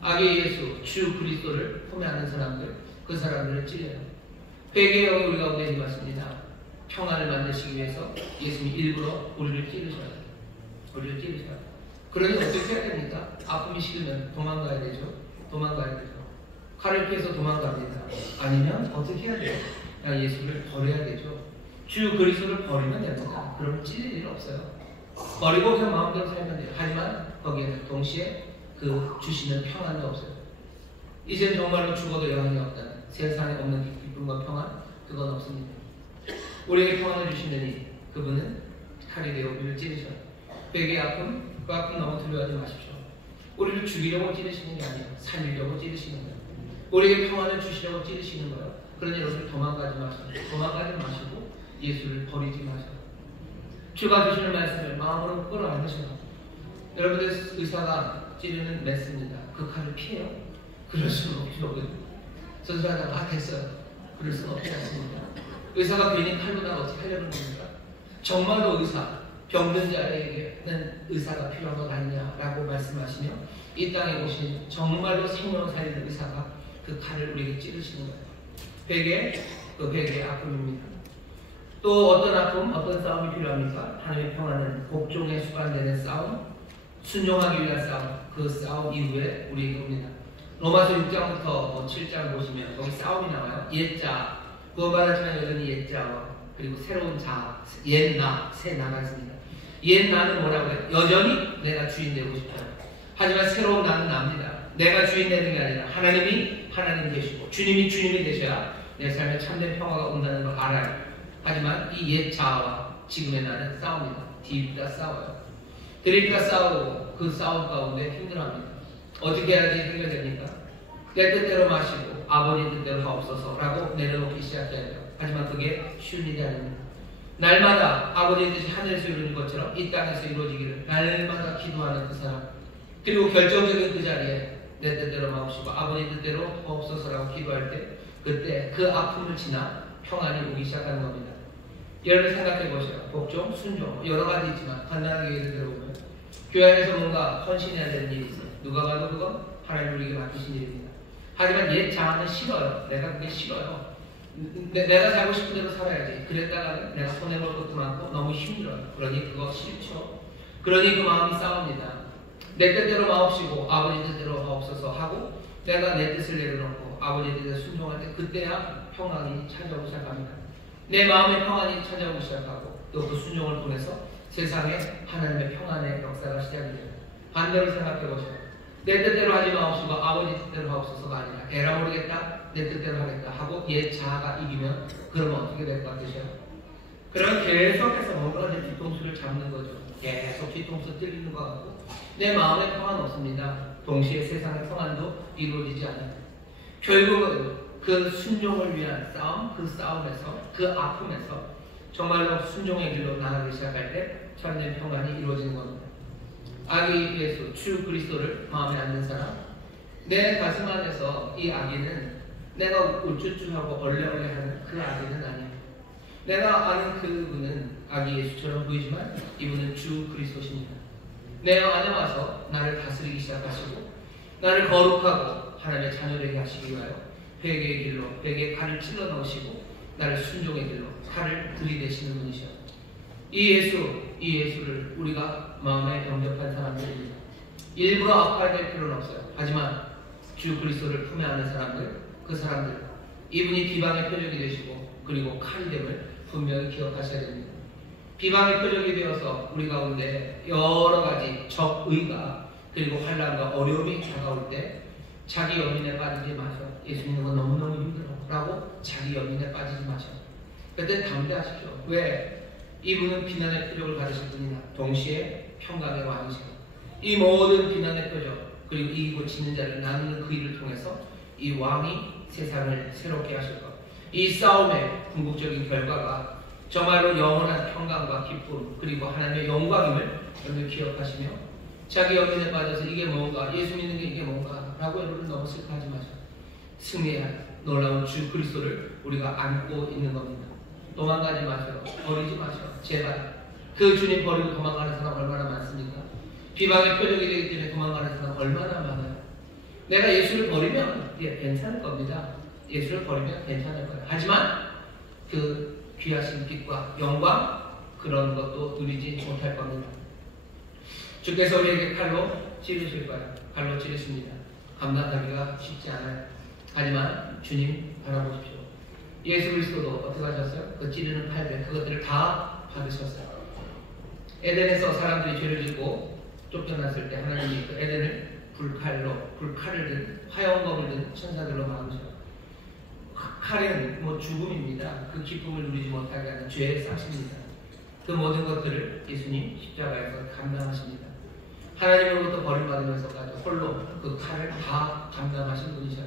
악의 예수 주 그리스도를 포매하는 사람들 그 사람들을 찌려요. 회개의 영이 우리 가운데 임하십니다. 평안을 만드시기 위해서 예수님이 일부러 우리를 찌르셔야 돼요. 우리를 찌르셔야 돼요. 그러니 어떻게 해야 됩니까? 아픔이 싫으면 도망가야 되죠. 칼을 피해서 도망갑니다. 아니면 어떻게 해야 돼요? 그냥 예수를 버려야 되죠. 주 그리스도를 버리면 됩니다. 그러면 찔릴 일 없어요. 버리고 그냥 마음대로 살면 돼요. 하지만 거기에는 동시에 그 주시는 평안도 없어요. 이젠 정말로 죽어도 영향이 없다는 세상에 없는 기쁨과 평안 그건 없습니다. 우리에게 평안을 주시느니 그분은 칼이 되어 우리를 찌르셔요. 회개의 아픔, 그 아픔 너무 두려워하지 마십시오. 우리를 죽이려고 찌르시는 게 아니에요. 살리려고 찌르시는 거예요. 우리에게 평안을 주시려고 찌르시는 거예요. 그러니 여러분들 도망가지 마시고 예수를 버리지 마세요. 주가 주시는 말씀을 마음으로 끌어안으셔요. 여러분들 의사가 찌르는 메스입니다. 그 칼을 피해요? 그럴 수는 없죠. 선수하다가 됐어요. 그럴 수는 없지 않습니다. 의사가 괜히 칼로 나가 어떻게 하려는 겁니까? 정말로 병든 자에게는 의사가 필요한 것 아니냐라고 말씀하시며 이 땅에 오신 정말로 생명을 살리는 의사가 그 칼을 우리에게 찌르시는 거예요. 회개의 아픔입니다. 또 어떤 아픔, 어떤 싸움이 필요합니까? 하나님의 평안은 복종에 수반되는 싸움, 순종하기 위한 싸움, 그 싸움 이후에 우리에게 옵니다. 로마서 6장부터 7장 보시면 거기 싸움이 나와요. 옛자, 구원받았지만 여전히 옛자와 그리고 새로운 자, 옛나, 새 나가 있습니다. 옛나는 뭐라고 해요? 여전히 내가 주인 되고 싶어요. 하지만 새로운 나는 납니다. 내가 주인 되는 게 아니라 하나님이 하나님 되시고 주님이 주님이 되셔야 내 삶에 참된 평화가 온다는 걸 알아요. 하지만 이 옛 자아와 지금의 나는 싸웁니다. 뒤집다 싸워요. 드립다 싸우고 그 싸움 가운데 힘들어합니다. 어떻게 해야지 해결됩니까? 내 뜻대로 마시고 아버지 뜻대로 하옵소서라고 내려놓기 시작해야 돼요. 하지만 그게 쉬운 일이 아닙니다. 날마다 아버지의 뜻이 하늘에서 이루어진 것처럼 이 땅에서 이루어지기를 날마다 기도하는 그 사람 그리고 결정적인 그 자리에 내 뜻대로 마옵시고 아버지 뜻대로 하옵소서라고 기도할 때 그때 그 아픔을 지나 평안이 오기 시작하는 겁니다. 여러분 생각해 보세요. 복종, 순종 여러 가지 있지만 간단하게 예를 들어보면 교회 안에서 뭔가 헌신해야 되는 일이 있어요. 누가 봐도 그건 하나님 우리에게 맡기신 일입니다. 하지만 옛 자아는 싫어요. 내가 그게 싫어요. 내가 살고 싶은 대로 살아야지. 그랬다가는 내가 손해볼 것도 많고 너무 힘들어요. 그러니 그거 싫죠. 그러니 그 마음이 싸웁니다. 내 뜻대로 마옵시고 아버지 뜻대로 하옵소서 하고 내가 내 뜻을 내려놓고 아버지 뜻에 순종할 때 그때야 평안이 찾아오기 시작합니다. 내 마음의 평안이 찾아오기 시작하고 또 그 순종을 통해서 세상에 하나님의 평안의 역사가 시작이 돼요. 반대로 생각해 보세요. 내 뜻대로 하지 마옵시고 아버지 뜻대로 하옵소서가 아니라 에라 모르겠다. 내 뜻대로 하겠다 하고 옛 자아가 이기면 그러면 어떻게 될 것 같으세요? 그러면 계속해서 뭔가 내 뒤통수를 잡는 거죠. 계속 뒤통수 찔리는 것 같고 내 마음에 평안은 없습니다. 동시에 세상의 평안도 이루어지지 않아요. 결국은 그 순종을 위한 싸움, 그 싸움에서, 그 아픔에서 정말로 순종의 길로 나가기 시작할 때 참된 평안이 이루어지는 겁니다. 아기 예수, 주 그리스도를 마음에 안는 사람, 내 가슴 안에서 이 아기는 내가 우쭈쭈하고 얼레얼레하는 그 아기는 아니에요. 내가 아는 그분은 아기 예수처럼 보이지만 이분은 주 그리스도십니다. 내 안에 와서 나를 다스리기 시작하시고 나를 거룩하고 하나님의 자녀되게 하시기 위하여 회개의 길로 회개의 칼을 찔러 넣으시고 나를 순종의 길로 칼을 들이대시는 분이셔. 이 예수를 우리가 마음에 영접한 사람들입니다. 일부러 아파야 될 필요는 없어요. 하지만 주 그리스도를 품에 안는 사람들, 그 사람들, 이분이 비방의 표적이 되시고 그리고 칼이 됨을 분명히 기억하셔야 됩니다. 비방의 표적이 되어서 우리 가운데 여러 가지 적의가 그리고 환난과 어려움이 다가올 때 자기 연민에 빠지지 마셔. 예수 믿는 건 너무너무 힘들어 라고 자기 연민에 빠지지 마셔. 그때 담대하십시오. 왜? 이분은 비난의 표적을 받으실 분이나 동시에 평강의 왕이시고 이 모든 비난의 표적 그리고 이기고 지는 자를 나누는 그 일을 통해서 이 왕이 세상을 새롭게 하실 것. 이 싸움의 궁극적인 결과가 정말로 영원한 평강과 기쁨 그리고 하나님의 영광임을 여러분 기억하시며 자기 연민에 빠져서 이게 뭔가 예수 믿는 게 이게 뭔가 라고 여러분 너무 슬퍼하지 마세요. 승리할 놀라운 주 그리스도를 우리가 안고 있는 겁니다. 도망가지 마세요. 버리지 마세요. 제발. 그 주님 버리고 도망가는 사람 얼마나 많습니까? 비방의 표적이 되기 때문에 도망가는 사람 얼마나 많아요. 내가 예수를 버리면 괜찮을 겁니다. 예수를 버리면 괜찮을 거예요. 하지만 그 귀하신 빛과 영광 그런 것도 누리지 못할 겁니다. 주께서 우리에게 칼로 찌르실 거예요. 칼로 찌르십니다. 감당하기가 쉽지 않아요. 하지만 주님 바라보십시오. 예수 그리스도도 어떻게 하셨어요? 그 찌르는 칼들 그것들을 다 받으셨어요. 에덴에서 사람들이 죄를 짓고 쫓겨났을 때 하나님이 그 에덴을 불칼을 든 화염검을 든 천사들로 막으셔요. 칼은 죽음입니다. 그 기쁨을 누리지 못하게 하는 죄의 싹입니다. 그 모든 것들을 예수님 십자가에서 감당하십니다. 하나님으로부터 버림받으면서까지 홀로 그 칼을 다 감당하신 분이셔요.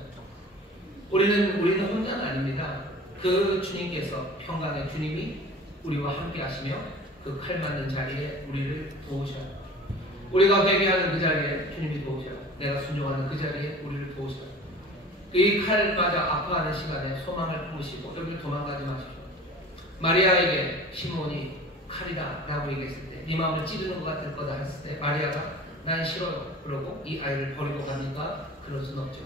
우리는 혼자는 아닙니다. 그 주님께서 평강의 주님이 우리와 함께 하시며 그 칼 맞는 자리에 우리를 도우셔요. 우리가 회개하는 그 자리에 주님이 도우셔요. 내가 순종하는 그 자리에 우리를 도우셔요. 이 칼 맞아 아파하는 시간에 소망을 품으시고 여기를 도망가지 마십시오. 마리아에게 시몬이 칼이다 라고 얘기했을 때 네 마음을 찌르는 것 같을 거다 했을 때 마리아가 난 싫어요. 그러고 이 아이를 버리고 갑니까? 그럴 수는 없죠.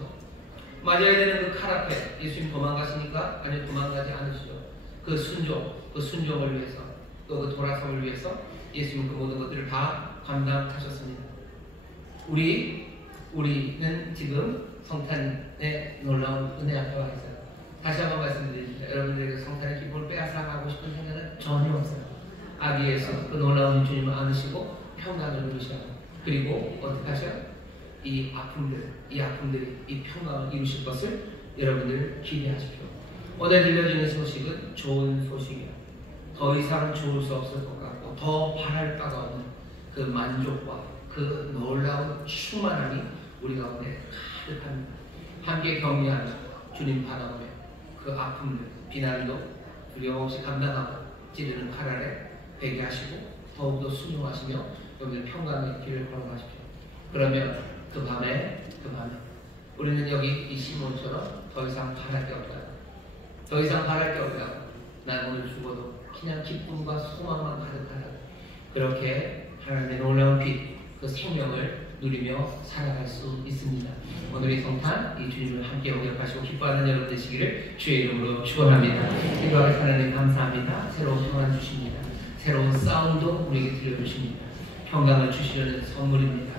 맞아야 되는 그 칼 앞에 예수님 도망가시니까? 아니요, 도망가지 않으시죠. 그 순종을 위해서 또 그 돌아섬을 위해서 예수님 그 모든 것들을 다 감당하셨습니다. 우리는 지금 성탄의 놀라운 은혜 앞에 와 있어요. 다시 한번 말씀드립니다. 여러분들에게 성탄의 기쁨을 빼앗아가고 싶은 생각은 전혀 없어요. 아기 예수 그 놀라운 주님을 안으시고 평강을 누리셔요. 그리고 어떻게 하셔요? 이 아픔들이 이 평강을 이루실 것을 여러분들 기대하십시오. 오늘 들려주는 소식은 좋은 소식이에요. 더 이상 좋을 수 없을 것 같고 더 바랄 바가 없는 그 만족과 그 놀라운 충만함이 우리 가운데 가득합니다. 함께 격려하며 주님 바라보며 그 아픔들, 비난도 두려움 없이 감당하고 찌르는 칼 아래 회개하시고 더욱더 순종하시며 여러분들 평강의 길을 걸어가십시오. 그러면 그 밤에 우리는 여기 이 시몬처럼 더 이상 바랄 게 없다. 더 이상 바랄 게 없다. 난 오늘 죽어도 그냥 기쁨과 소망만 가득하다. 그렇게 하나님의 놀라운 빛, 그 생명을 누리며 살아갈 수 있습니다. 오늘 이 성탄, 이 주님을 함께 영접하시고 기뻐하는 여러분 되시기를 주의 이름으로 축원합니다. 기도하게 하나님 감사합니다. 새로운 평안 주십니다. 새로운 싸움도 우리에게 들려주십니다. 평강을 주시려는 선물입니다.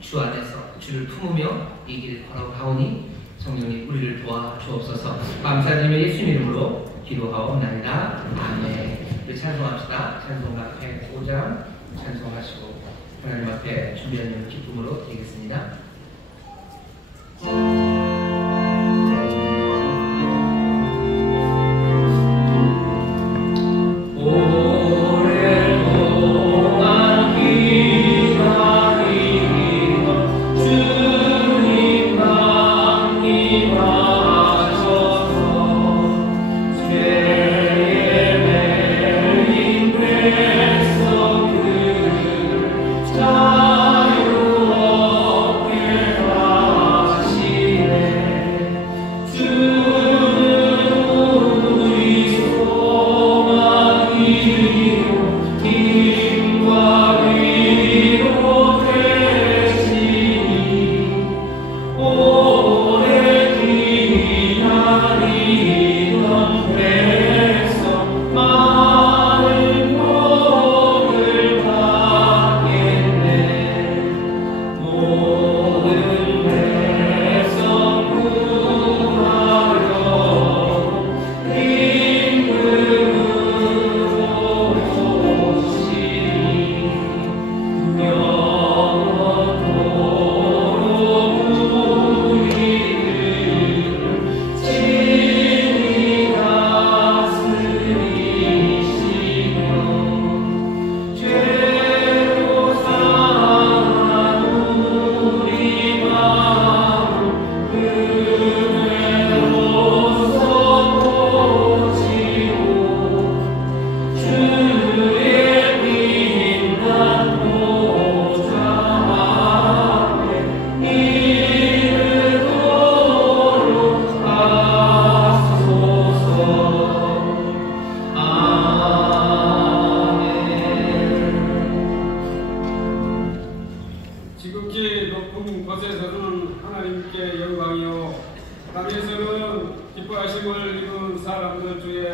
주 안에서 주를 품으며 이 길을 걸어가오니 성령님 우리를 도와주옵소서. 감사드리며 예수 이름으로 기도하옵나이다. 아멘. 우리 찬송합시다. 찬송가 105장 찬송하시고 하나님 앞에 준비하는 기쁨으로 드리겠습니다.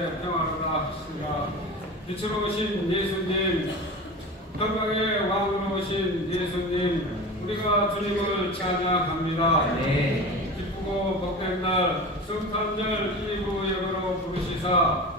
가운데 평화로다 하시니라. 빛으로 오신 예수님, 평강의 왕으로 오신 예수님, 우리가 주님을 찬양합니다. 네. 기쁘고 복된 날, 성탄절 이후 예배로 부르시사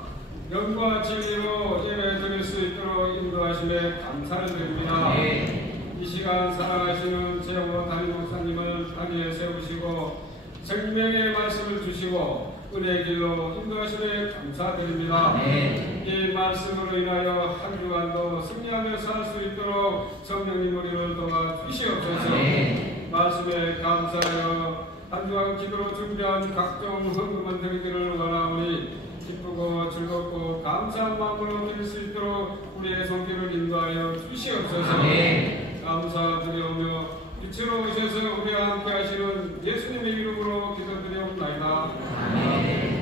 영과 진리로 예배 드릴 수 있도록 인도하심에 감사를 드립니다. 네. 이 시간 사랑하시는 제호 담임 목사님을 자리에 세우시고 생명의 말씀을 주시고 은혜의 길로 인도하심에 감사드립니다. 네. 이 말씀으로 인하여 한 주간도 승리하며 살 수 있도록 성령님 우리를 도와주시옵소서. 네. 말씀에 감사하여 한 주간 기도로 준비한 각종 헌금을 드리기를 원하오니 기쁘고 즐겁고 감사한 마음으로 드릴 수 있도록 우리의 손길을 인도하여 주시옵소서. 네. 감사드리오며 빛으로 오셔서 우리와 함께 하시는 예수님의 이름으로 기도드리옵나이다. 아멘.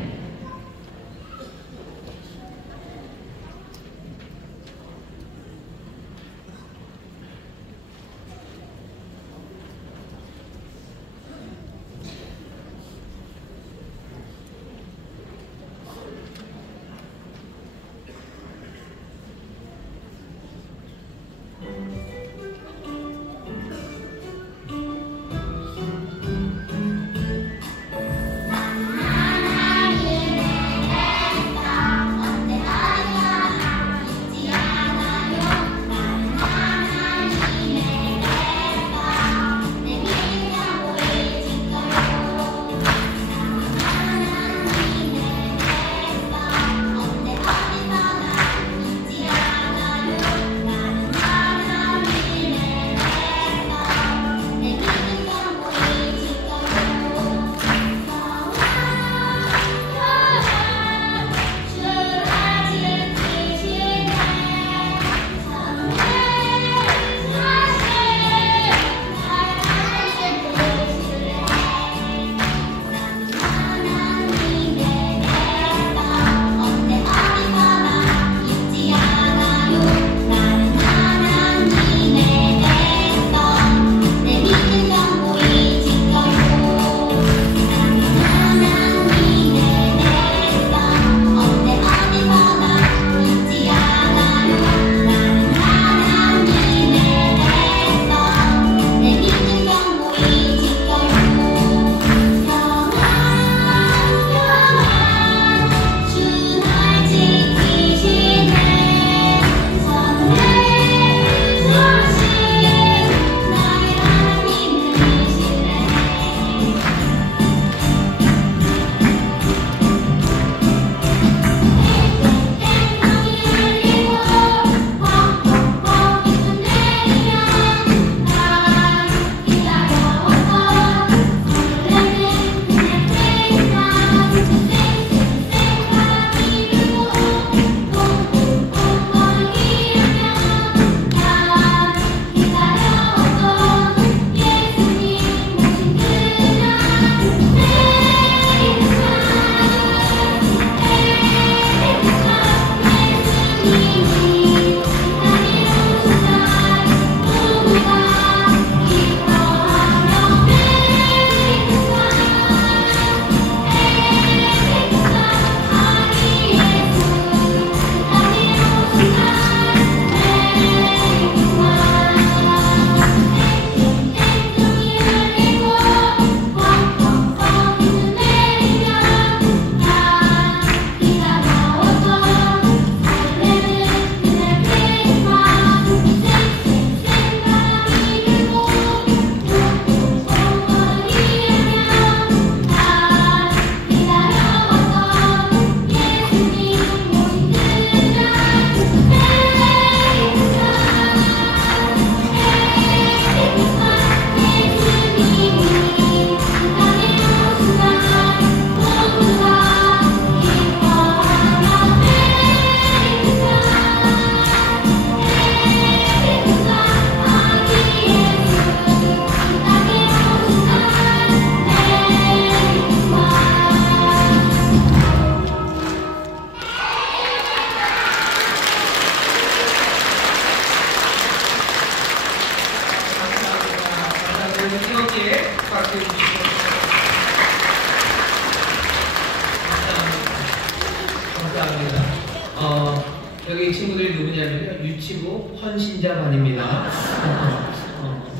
감사합니다. 여기 친구들이 누구냐면요. 유치부 헌신자반입니다.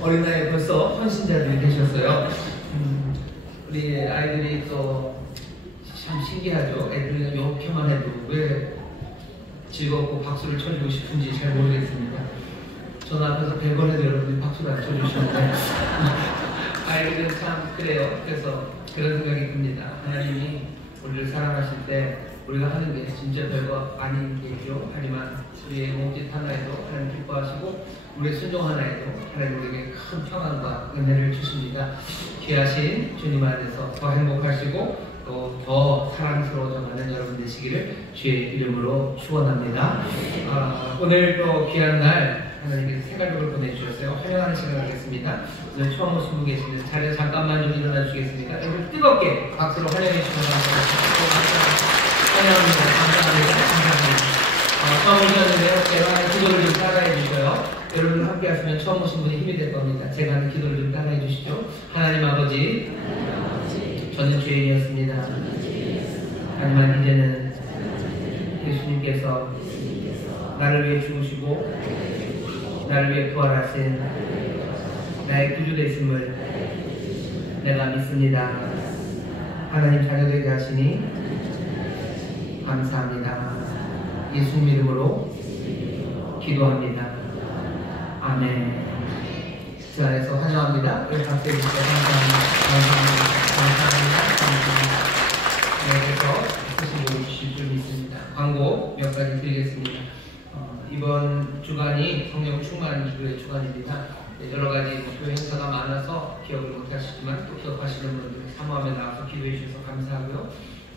어린 나이에 벌써 헌신자들이 되셨어요. 우리 아이들이 또 참 신기하죠. 애들은 이렇게만 해도 왜 즐겁고 박수를 쳐주고 싶은지 잘 모르겠습니다. 저는 앞에서 100번 해도 여러분들이 박수를 안 쳐주시는데 아이들은 참 그래요. 그래서 그런 생각이 듭니다. 하나님이 우리를 사랑하실 때 우리가 하는 게 진짜 별거 아닌 게죠. 하지만 우리의 몸짓 하나에도 하나님 기뻐하시고 우리의 순종 하나에도 하나님 우리에게 큰 평안과 은혜를 주십니다. 귀하신 주님 안에서 더 행복하시고 또 더 사랑스러워져가는 여러분 되시기를 주의 이름으로 축원합니다. 오늘 또 귀한 날 하나님께서 생활력을 보내주셨어요. 환영하는 시간을 갖겠습니다. 오늘 처음 오신 분 계시는 자리에 잠깐만 좀 일어나 주시겠습니까? 여러분 뜨겁게 박수로 환영해 주시면 감사합니다. 환영합니다. 감사합니다. 처음 오셨는데요. 제가 하는 기도를 좀 따라해 주셔요. 여러분 함께 하시면 처음 오신 분이 힘이 될 겁니다. 제가 하는 기도를 좀 따라해 주시죠. 하나님 아버지, 저는 죄인이었습니다. 하지만 이제는 예수님께서 나를 위해 죽으시고 나를 위해 부활하신 나의 구주 되심을 내가 믿습니다. 하나님 자녀 되게 하시니 감사합니다. 예수님 이름으로 기도합니다. 아멘. 주 안에서 환영합니다. 우리 박수 해주세요. 감사합니다. 감사합니다. 네, 그래서 쓰신 분이 주실 줄 믿습니다. 광고 몇 가지 드리겠습니다. 이번 주간이 성령 충만 기도의 주간입니다. 여러 가지 교회 행사가 많아서 기억을 못하시지만 또 기억하시는 분들 사모함에 나와서 기도해 주셔서 감사하고요.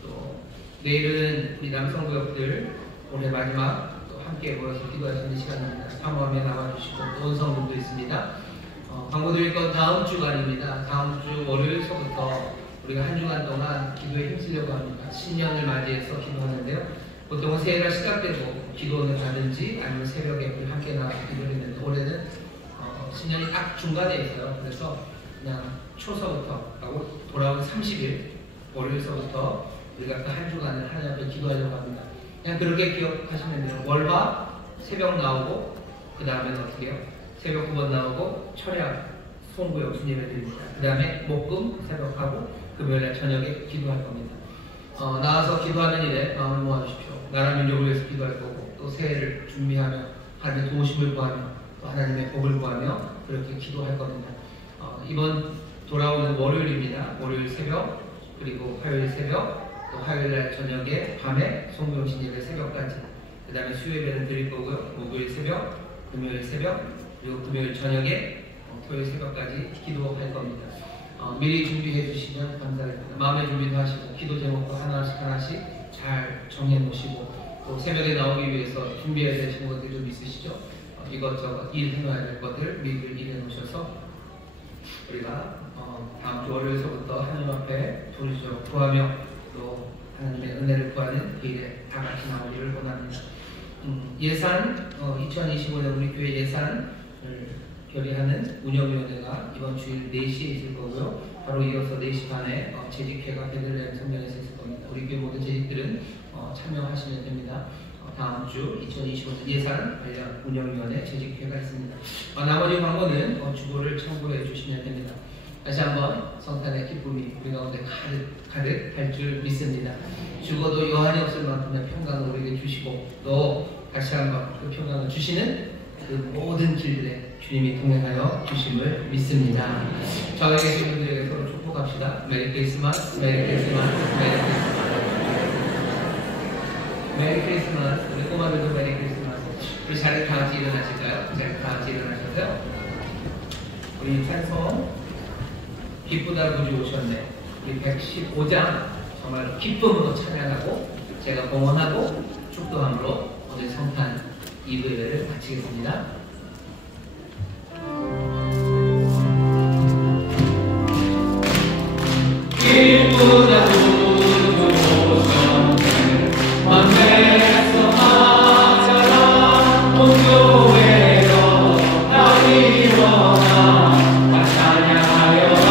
또 내일은 우리 남성부역들 올해 마지막 또 함께 모여서 기도하시는 시간입니다. 사모함에 나와주시고 또 온성분도 있습니다. 광고 드릴 건 다음 주간입니다. 다음 주 월요일서부터 우리가 한 주간 동안 기도에 힘쓰려고 합니다. 신년을 맞이해서 기도하는데요. 보통은 새해가 시작되고 기도원을 가든지 아니면 새벽에 우리 함께 나와서 기도를 했는데 올해는 신년이 딱 중간에 있어요. 그래서 그냥 초서부터 하고 돌아온 30일 월요일서부터 우리가 그 한 주간을 하나님 앞에 기도하려고 합니다. 그냥 그렇게 기억하시면 돼요. 월화 새벽 나오고 그 다음에는 어떻게 해요? 새벽 9번 나오고 철야 송구역 주님 해드립니다. 그 다음에 목금 새벽하고 금요일날 저녁에 기도할 겁니다. 나와서 기도하는 일에 마음을 모아주십시오. 나라 민족을 위해서 기도할 거고 또 새해를 준비하며 하나님의 도우심을 구하며 또 하나님의 복을 구하며 그렇게 기도할 겁니다. 이번 돌아오는 월요일입니다. 월요일 새벽 그리고 화요일 새벽 또 화요일날 저녁에 밤에 송구영신 예배 새벽까지 그 다음에 수요일에는 드릴 거고요. 목요일 새벽 금요일 새벽 그리고 금요일 저녁에 토요일 새벽까지 기도할 겁니다. 미리 준비해 주시면 감사하겠습니다. 마음의 준비도 하시고 기도 제목도 하나씩 잘 정해 놓으시고 또 새벽에 나오기 위해서 준비해야 되시는 것들이 좀 있으시죠? 이것저것 일해놔야 될 것들 미리 일해 놓으셔서 우리가 다음 주 월요일서부터 하나님 앞에 부르짖어 구하며 또 하나님의 은혜를 구하는 그 일에 다 같이 나오기를 원합니다. 예산 2025년 우리 교회 예산을 결의하는 운영위원회가 이번 주일 4시에 있을 거고요. 바로 이어서 4시 반에 재직회가 베들레헴 성전에서 있을 겁니다. 우리 교회 모든 재직들은 참여하시면 됩니다. 다음 주 2025년 예산 관련 운영위원회 재직회가 있습니다. 나머지 광고는 주보를 참고해 주시면 됩니다. 다시 한번 성탄의 기쁨이 우리 가운데 가득 할 줄 믿습니다. 죽어도 여한이 없을 만큼의 평강을 우리에게 주시고 또 다시 한번 그 평강을 주시는 그 모든 길들에 주님이 동행하여 주심을 믿습니다. 저에 계신 분들에게 서로 축복합시다. 메리 크리스마스, 메리 크리스마스, 메리 크리스마스. 메리 크리스마스. 우리 꼬마들도 메리 크리스마스. 우리 자리 다 같이 일어나실까요? 자리 다 같이 일어나셔서요. 우리 찬송 기쁘다 구주 오셨네. 우리 115장 정말 기쁨으로 찬양하고 제가 봉헌하고 축도함으로 오늘 성탄 2부회를 마치겠습니다. 기쁘다 구주 오셨네. 만내서 하자라 온 교회여 다 이루어라. 찬양하여라.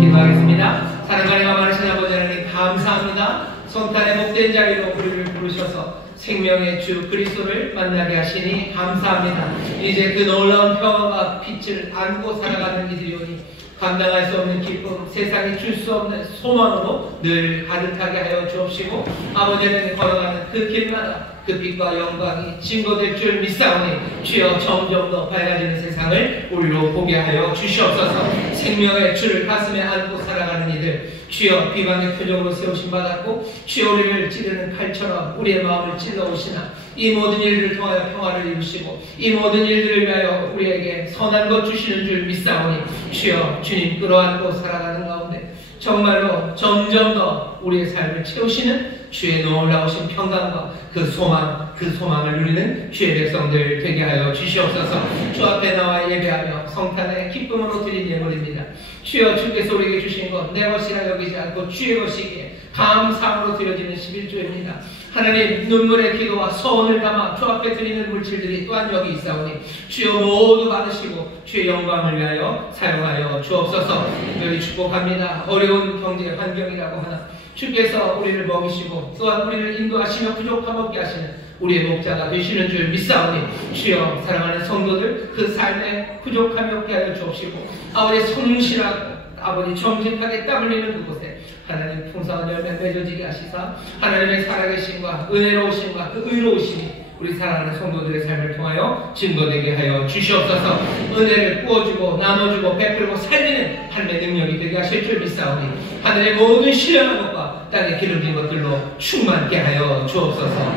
기도하겠습니다. 사랑하는 많으신 아버지 하나님 감사합니다. 성탄의 복된 자리로 우리를 부르셔서 생명의 주 그리스도를 만나게 하시니 감사합니다. 이제 그 놀라운 평화와 빛을 안고 살아가는 이들이오니 감당할 수 없는 기쁨, 세상이 줄 수 없는 소망으로 늘 가득하게 하여 주옵시고 아버지는 걸어가는 그 길마다 그 빛과 영광이 증거될 줄 믿사오니 주여 점점 더 밝아지는 세상을 우리로 보게 하여 주시옵소서. 생명의 주를 가슴에 안고 살아가는 이들 주여 비방의 표적으로 세우심 받았고 주여 우리를 찌르는 칼처럼 우리의 마음을 찔러오시나 이 모든 일들을 통하여 평화를 이루시고 이 모든 일들을 위하여 우리에게 선한 것 주시는 줄 믿사오니 주여 주님 끌어안고 살아가는 가운데 정말로 점점 더 우리의 삶을 채우시는 주의 놀라우신 평강과 그 소망을 누리는 주의 백성들 되게 하여 주시옵소서. 주 앞에 나와 예배하며 성탄의 기쁨으로 드린 예물입니다. 주여 주께서 우리에게 주신 것 내 것이라 여기지 않고 주의 것이기에 감사함으로 드려지는 11조입니다. 하나님 눈물의 기도와 서원을 담아 주 앞에 드리는 물질들이 또한 여기 있사오니 주여 모두 받으시고 주의 영광을 위하여 사용하여 주옵소서. 특별히 축복합니다. 어려운 경제 환경이라고 하나 주께서 우리를 먹이시고 또한 우리를 인도하시며 부족함 없게 하시는 우리의 목자가 되시는 줄 믿사오니 주여 사랑하는 성도들 그 삶에 부족함이 없게 하여 주옵시고 아버지 성실하고 아버지 정직하게 땀 흘리는 그곳에 하나님 풍성한 열매 맺어지게 하시사 하나님의 살아계심과 은혜로우심과 그 의로우심이 우리 사랑하는 성도들의 삶을 통하여 증거되게 하여 주시옵소서. 은혜를 부어주고 나눠주고 베풀고 살리는 하나님의 능력이 되게 하실 줄 믿사오니 하늘의 모든 신령한 것과 땅에 기름진 것들로 충만케 하여 주옵소서.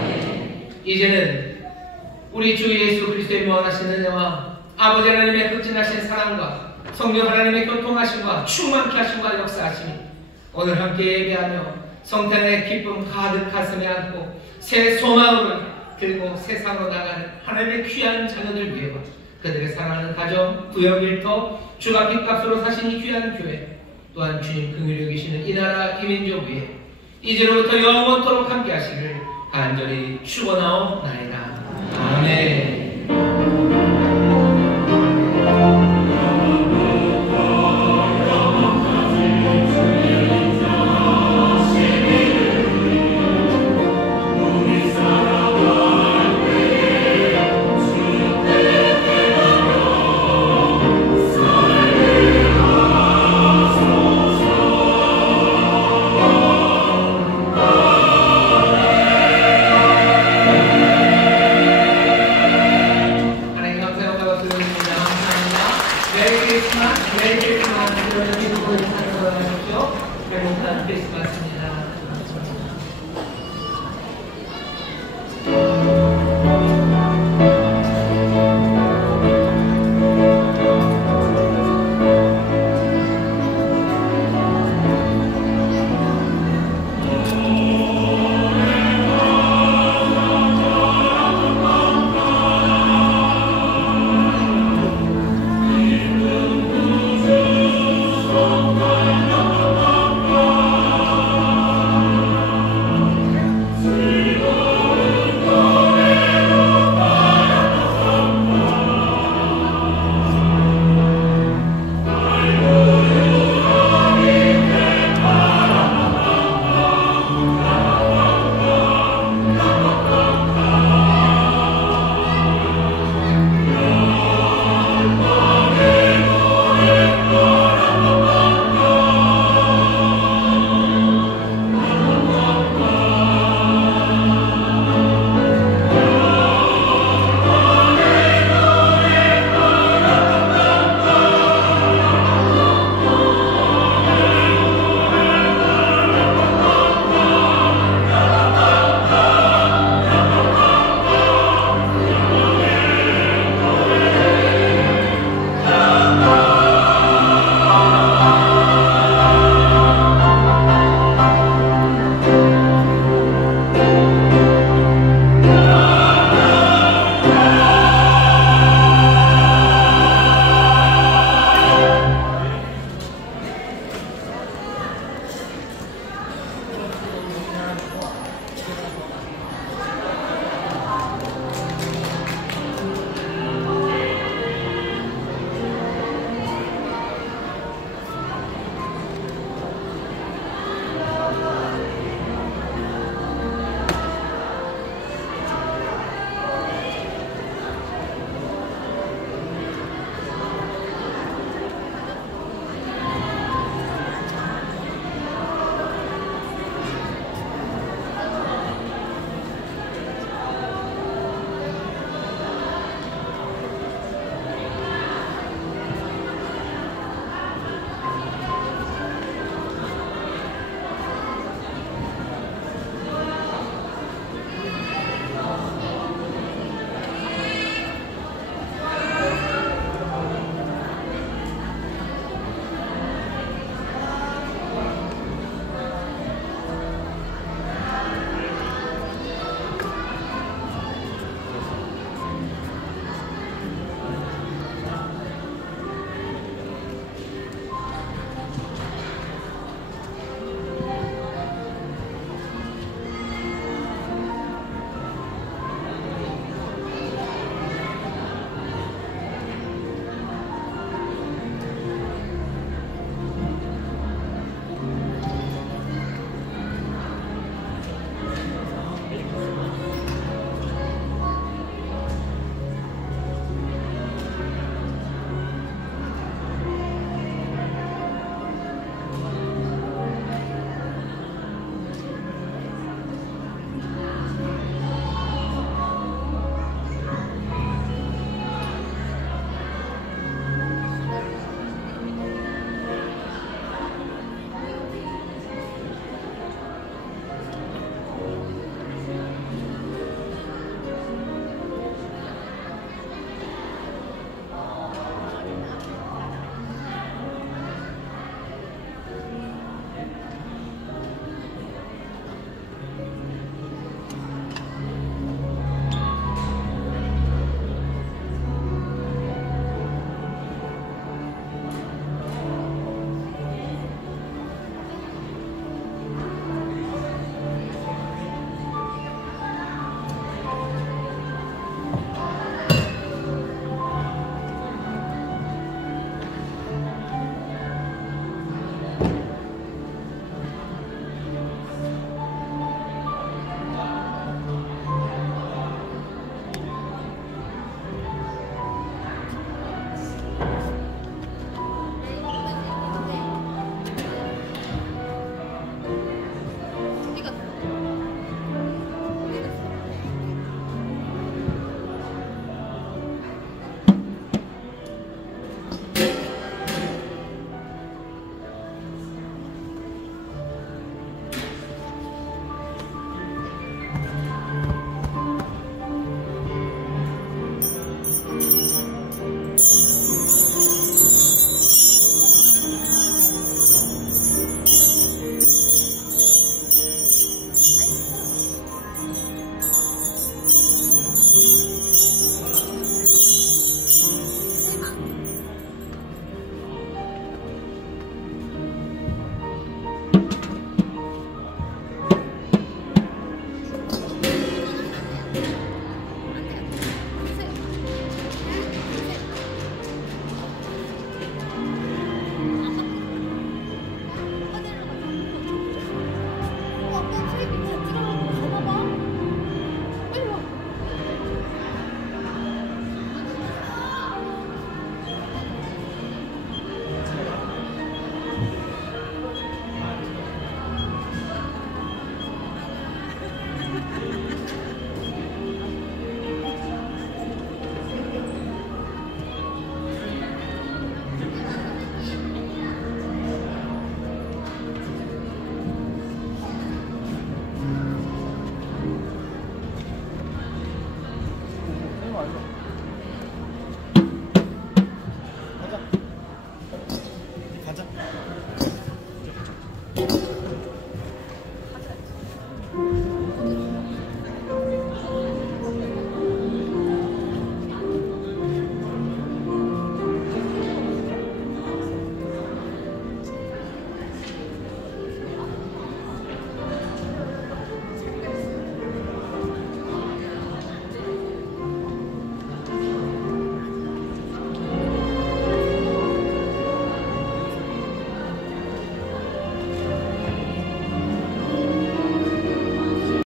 이제는 우리 주 예수 그리스도의 무한하신 은혜와 아버지 하나님의 극진하신 사랑과 성령 하나님의 교통하심과 충만케 하심과 역사하심이 오늘 함께 예배하며 성탄의 기쁨 가득 가슴에 안고 새 소망을 들고 세상으로 나가는 하나님의 귀한 자녀들 위해와 그들의 사랑하는 가정, 구역 일터, 주가 빚값으로 사신 이 귀한 교회 또한 주님 긍휼히 여기시는 이 나라 이 민족 위에 이제로부터 영원토록 함께 하시기를 간절히 축원하옵나이다. 아멘. 메리 크리스마스 행복한 크리스마스